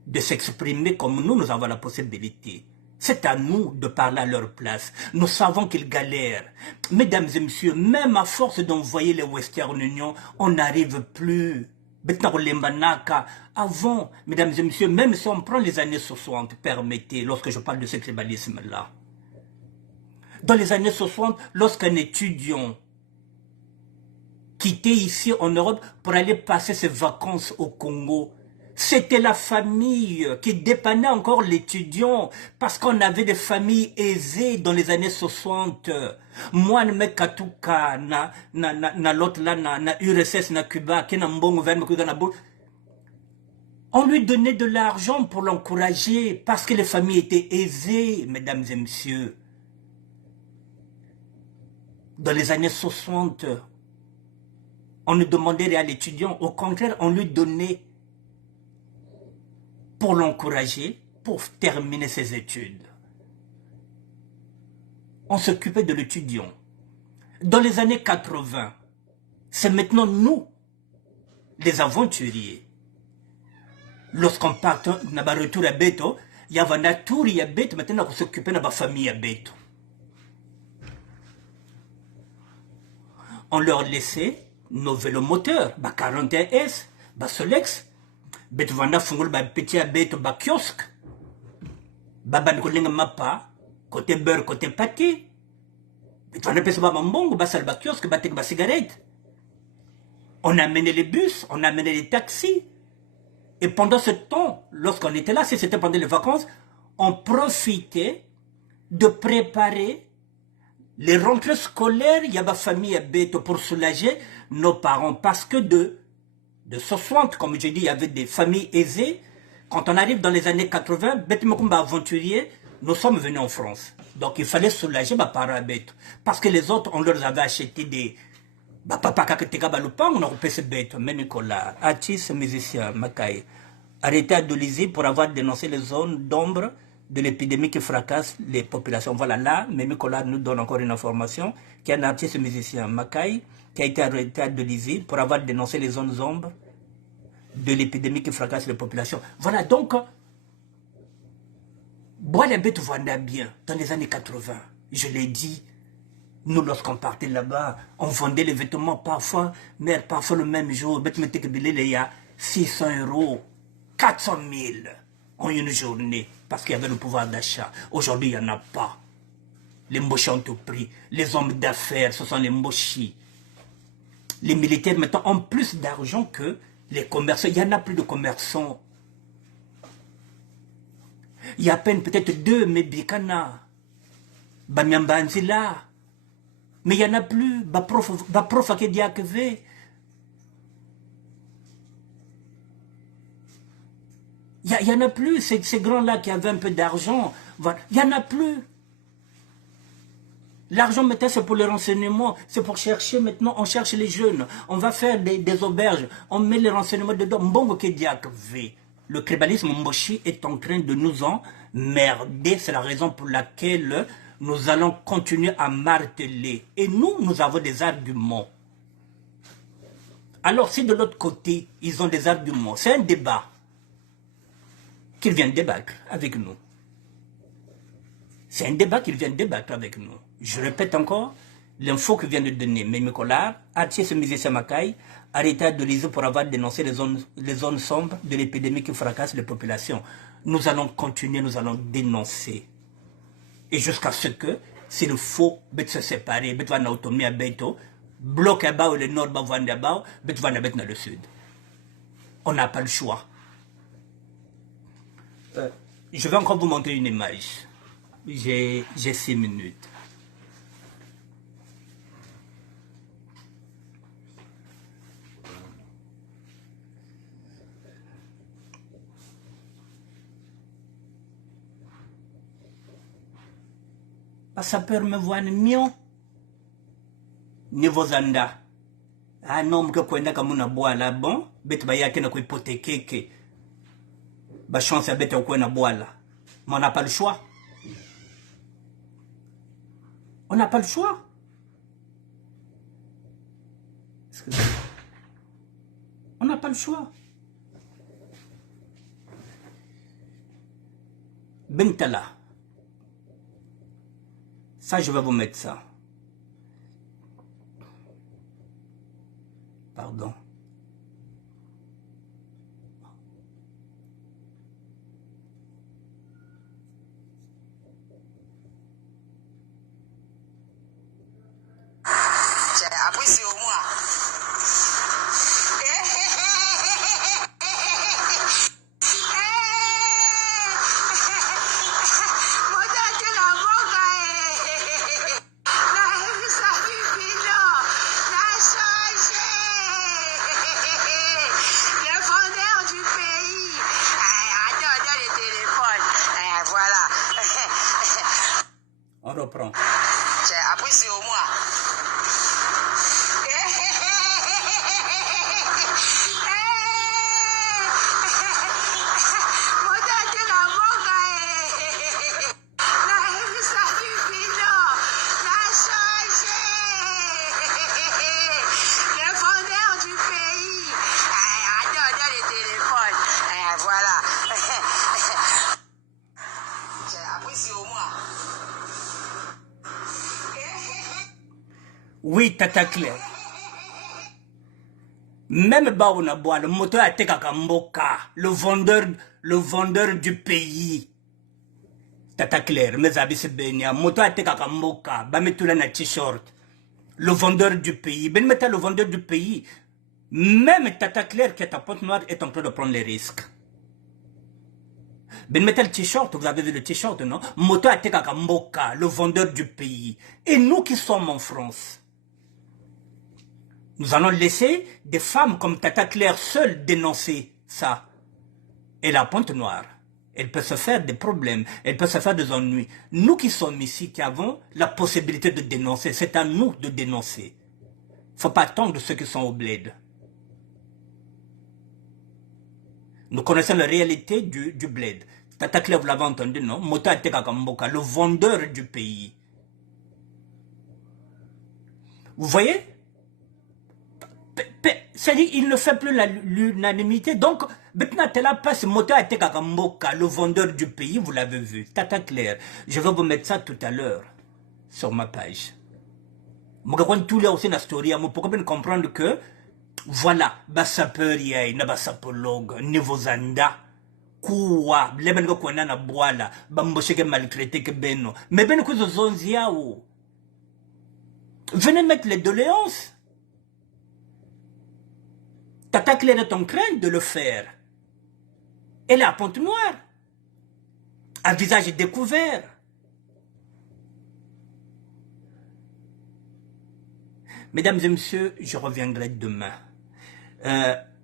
de s'exprimer comme nous avons la possibilité. C'est à nous de parler à leur place. Nous savons qu'ils galèrent. Mesdames et messieurs, même à force d'envoyer les Western Union, on n'arrive plus. Avant, mesdames et messieurs, même si on prend les années 60, permettez, lorsque je parle de ce tribalisme-là, dans les années 60, lorsqu'un étudiant quittait ici en Europe pour aller passer ses vacances au Congo, c'était la famille qui dépannait encore l'étudiant parce qu'on avait des familles aisées dans les années 60. Moi, je katuka na l'autre là, na URSS, na Cuba, qui na mbongo on lui donnait de l'argent pour l'encourager parce que les familles étaient aisées, mesdames et messieurs. Dans les années 60, on ne demandait rien à l'étudiant. Au contraire, on lui donnait pour l'encourager, pour terminer ses études. On s'occupait de l'étudiant. Dans les années 80, c'est maintenant nous, les aventuriers. Lorsqu'on part na retour à Beto, il y avait un tour à Beto, maintenant on s'occupait de la famille à Beto. On leur laissait nos vélomoteurs, 41S, Solex, Beto vanda fungul petit à Beto, kiosque, ban kolenga mapa, côté beurre, côté pâté. Beto vanda pesa mbongo, sal kiosque, tek cigarette. On a amené les bus, on a amené les taxis. Et pendant ce temps, lorsqu'on était là, si c'était pendant les vacances, on profitait de préparer les rentrées scolaires. Il y avait famille à Beto pour soulager nos parents. Parce que de 60, comme je dis, il y avait des familles aisées. Quand on arrive dans les années 80, Beto Mokumba aventurier, nous sommes venus en France. Donc il fallait soulager mes parents à Beto. Parce que les autres, on leur avait acheté des... Papa kaketeka balupang, on a coupé ce bête. Mais Nicolas, artiste, musicien, Makai, arrêté à Dolisie pour avoir dénoncé les zones d'ombre de l'épidémie qui fracasse les populations. Voilà, là, mais Nicolas nous donne encore une information, qui est un artiste musicien, Makai, qui a été arrêté à Dolisie pour avoir dénoncé les zones ombres de l'épidémie qui fracasse les populations. Voilà, donc, Bois la bête vendait bien dans les années 80. Je l'ai dit, nous lorsqu'on partait là-bas, on vendait les vêtements parfois, mais parfois le même jour, il y a 600 €, 400 000 en une journée, parce qu'il y avait le pouvoir d'achat. Aujourd'hui, il n'y en a pas. Les mochis ont tout pris. Les hommes d'affaires, ce sont les mochis. Les militaires maintenant ont plus d'argent que les commerçants. Il n'y en a plus de commerçants. Il y a à peine peut-être 2 Mebikana, Bamiambanzila. Mais il n'y en a plus. Baprof Akediakeve. Il n'y en a plus. Ces grands-là qui avaient un peu d'argent. Il n'y en a plus. L'argent maintenant c'est pour les renseignements, c'est pour chercher maintenant, on cherche les jeunes, on va faire des auberges, on met les renseignements dedans. Mbongo Kediakve. Le tribalisme Moshi est en train de nous emmerder, c'est la raison pour laquelle nous allons continuer à marteler. Et nous avons des arguments. Alors si de l'autre côté, ils ont des arguments, c'est un débat qu'ils viennent débattre avec nous. C'est un débat qu'ils viennent débattre avec nous. Je répète encore, l'info que vient de donner Mémé Collard, Artier Semisé Makai, arrêté de l'ISO pour avoir dénoncé les zones sombres de l'épidémie qui fracasse les populations. Nous allons continuer, nous allons dénoncer. Et jusqu'à ce que, s'il faut, se séparer, va en autonomie à Beto, bloc à bas ou le nord, va dans le sud. On n'a pas le choix. Je vais encore vous montrer une image. J'ai 6 minutes. Ça permet de voir mieux. Niveau Zanda. Un homme qui connaît comme on boit là, bon, bet baya qui n'a pas hypothéqué que. Bah, chance à bet au coin à boire là. Mais on n'a pas le choix. On n'a pas le choix. On n'a pas le choix. Bentala. Ça, je vais vous mettre ça. Pardon. Après, c'est au moins. On reprend. Après, c'est au moins. Oui, Tata Claire. Même Baouna Bois, le moteur a été Kakamboka, le vendeur du pays. Tata Claire, mes habits se baignent, le moteur a été Kakamboka, Bametula na t-shirt. Le vendeur du pays, Ben Meta, le vendeur du pays. Même Tata Claire qui est à Pointe-Noire est en train de prendre les risques. Ben Meta le t-shirt, vous avez vu le t-shirt, non? Moto a été Kakamboka, le vendeur du pays. Et nous qui sommes en France, nous allons laisser des femmes comme Tata Claire seules dénoncer ça. Et la Pointe-Noire, elle peut se faire des problèmes, elle peut se faire des ennuis. Nous qui sommes ici, qui avons la possibilité de dénoncer, c'est à nous de dénoncer. Il ne faut pas attendre ceux qui sont au bled. Nous connaissons la réalité du bled. Tata Claire, vous l'avez entendu, non? Mota Tekakamboka, le vendeur du pays. Vous voyez? C'est-à-dire qu'il ne fait plus l'unanimité. Donc, maintenant, tu passe Mota Tekakamboka, le vendeur du pays, vous l'avez vu. Tata Claire, je vais vous mettre ça tout à l'heure. sur ma page. Je vais tous les aussi la story, pour bien comprendre que, voilà, sapeur yai, na sapologue, niveau zanda, kuwa, leben go kwana na boala, bambosheke maltraité que beno. Mais ben kuzo zonzi yao. Venez mettre les doléances. T'attaques les de ton crâne de le faire. Et la pente noire. À visage découvert. Mesdames et messieurs, je reviendrai demain.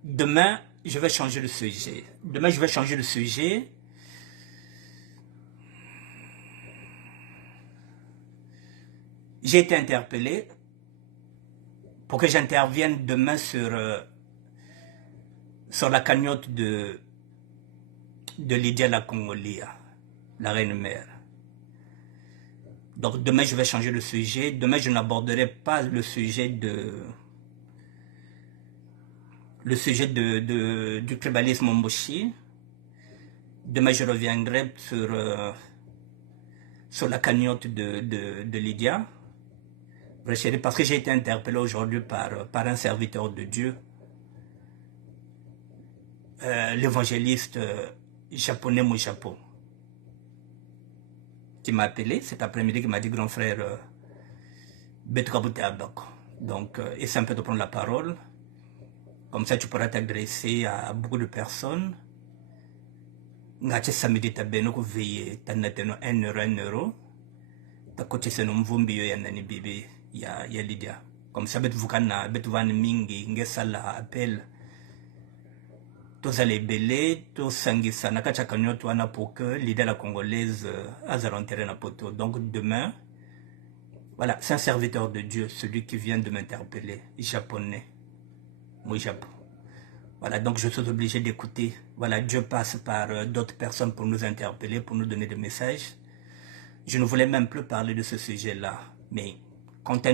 Demain, je vais changer le sujet. Demain, je vais changer le sujet. J'ai été interpellé pour que j'intervienne demain sur la cagnotte de Lydia la Congolia, la reine mère. Donc demain, je vais changer le sujet. Demain, je n'aborderai pas le sujet du tribalisme Mboshi. Demain, je reviendrai sur la cagnotte de Lydia. Parce que j'ai été interpellé aujourd'hui par un serviteur de Dieu, l'évangéliste japonais Moujapo, qui m'a appelé cet après-midi, qui m'a dit, grand frère, donc, essaie un peu de prendre la parole, comme ça tu pourras t'adresser à beaucoup de personnes. Ngache samedi tabeno ko veiller tanateno 1 euro, ta koche seno mvumbi yo ya nani bibi ya Lydia. Comme ça bet vukana bet van mingi ngesala appel. Tozale belé, to sangisa na kacha kanyoto wana pour que Lydia la congolaise azalantere na poto. Donc demain, voilà, c'est un serviteur de Dieu, celui qui vient de m'interpeller, japonais, moi Japon. Voilà, donc je suis obligé d'écouter. Voilà, Dieu passe par d'autres personnes pour nous interpeller, pour nous donner des messages. Je ne voulais même plus parler de ce sujet-là. Mais quand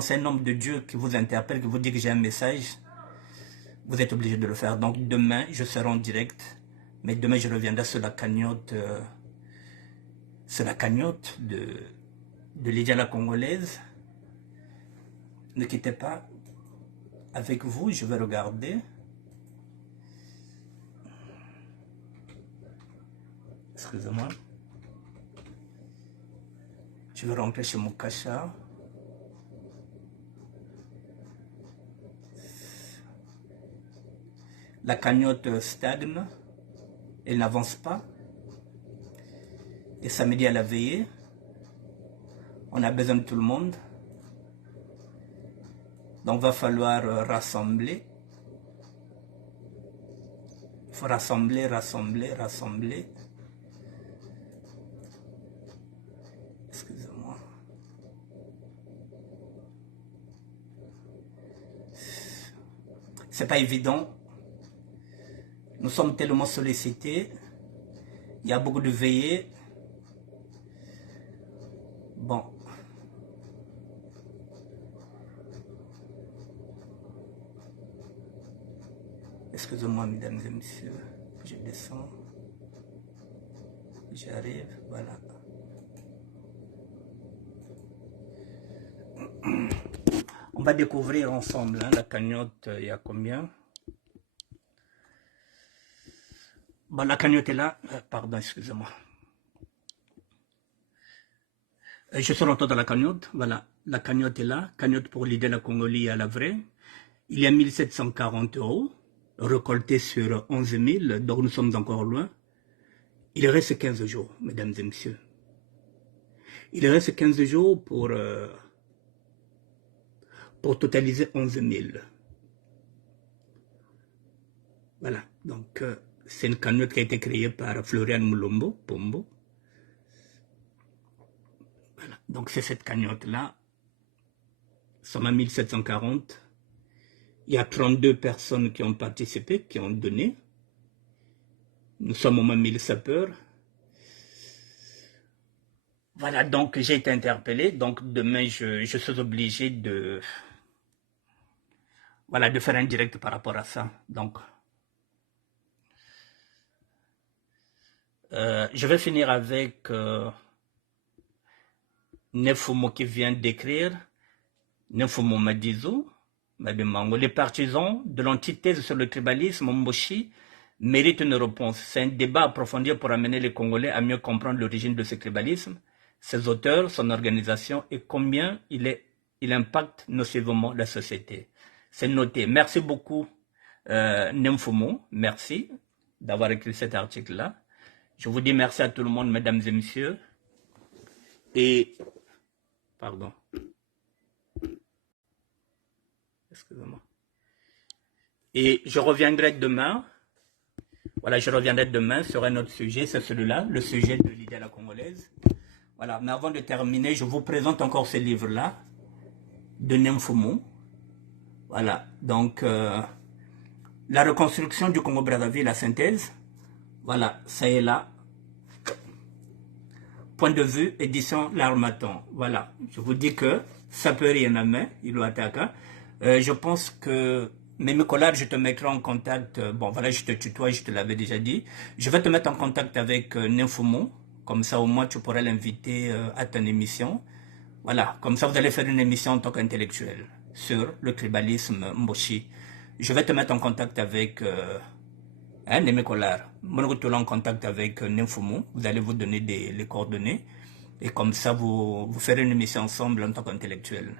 c'est un homme de Dieu qui vous interpelle, qui vous dit que j'ai un message, vous êtes obligé de le faire. Donc demain, je serai en direct. Mais demain, je reviendrai sur la cagnotte, de Lydia la Congolaise. Ne quittez pas. Avec vous, je vais regarder. Excusez-moi. Je vais rentrer chez mon cacha. La cagnotte stagne. Elle n'avance pas. Et samedi à la veillée. On a besoin de tout le monde. Donc il va falloir rassembler. Il faut rassembler. Excusez-moi. C'est pas évident. Nous sommes tellement sollicités. Il y a beaucoup de veillées. Bon. Excusez-moi, mesdames et messieurs. Je descends. J'arrive. Voilà. On va découvrir ensemble hein, la cagnotte, il y a combien? Bon, la cagnotte est là. Pardon, excusez-moi. Je suis rentré dans la cagnotte. Voilà, la cagnotte est là. Cagnotte pour Lydia la Congolie à la vraie. Il y a 1740 € récoltés sur 11 000. Donc nous sommes encore loin. Il reste 15 jours, mesdames et messieurs. Il reste 15 jours pour totaliser 11 000. Voilà, donc c'est une cagnotte qui a été créée par Florian Mulombo, Pombo. Voilà, donc c'est cette cagnotte-là. Nous sommes à 1740. Il y a 32 personnes qui ont participé, qui ont donné. Nous sommes au moins 1000 sapeurs. Voilà, donc j'ai été interpellé. Donc demain, je suis obligé de faire un direct par rapport à ça. Donc, je vais finir avec Nefumo qui vient d'écrire, Nefumo Madizou, Mabimango, les partisans de l'antithèse sur le tribalisme Mboshi méritent une réponse. C'est un débat approfondi pour amener les Congolais à mieux comprendre l'origine de ce tribalisme, ses auteurs, son organisation et combien il impacte nocivement la société. C'est noté. Merci beaucoup, Nemfumo. Merci d'avoir écrit cet article-là. Je vous dis merci à tout le monde, mesdames et messieurs. Et, pardon. Excusez-moi. Et je reviendrai demain. Voilà, je reviendrai demain sur un autre sujet, c'est celui-là, le sujet de l'idée à la congolaise. Voilà, mais avant de terminer, je vous présente encore ce livre-là, de Nemfumo. Voilà, donc, la reconstruction du Congo-Brazzaville, la synthèse. Voilà, ça est là. Point de vue, édition L'Harmattan. Voilà, je vous dis que ça peut rien à main, il doit attaquer. Je pense que, Mémé Collard, je te mettrai en contact, bon voilà, je te tutoie, je te l'avais déjà dit. Je vais te mettre en contact avec Nemfumo, comme ça au moins tu pourras l'inviter à ton émission. Voilà, comme ça vous allez faire une émission en tant qu'intellectuel sur le tribalisme Mboshi. Je vais te mettre en contact avec Mémé Collard. Moi, je vais en contact avec Nemfumo, vous allez vous donner les coordonnées. Et comme ça, vous ferez une émission ensemble en tant qu'intellectuel.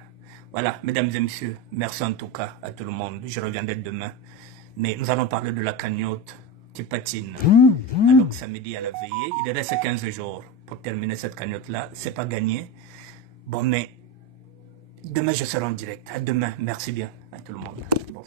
Voilà, mesdames et messieurs, merci en tout cas à tout le monde. Je reviendrai demain. Mais nous allons parler de la cagnotte qui patine. Alors que samedi à la veillée, il reste 15 jours pour terminer cette cagnotte-là. C'est pas gagné. Bon, mais demain, je serai en direct. À demain. Merci bien à tout le monde. Bon.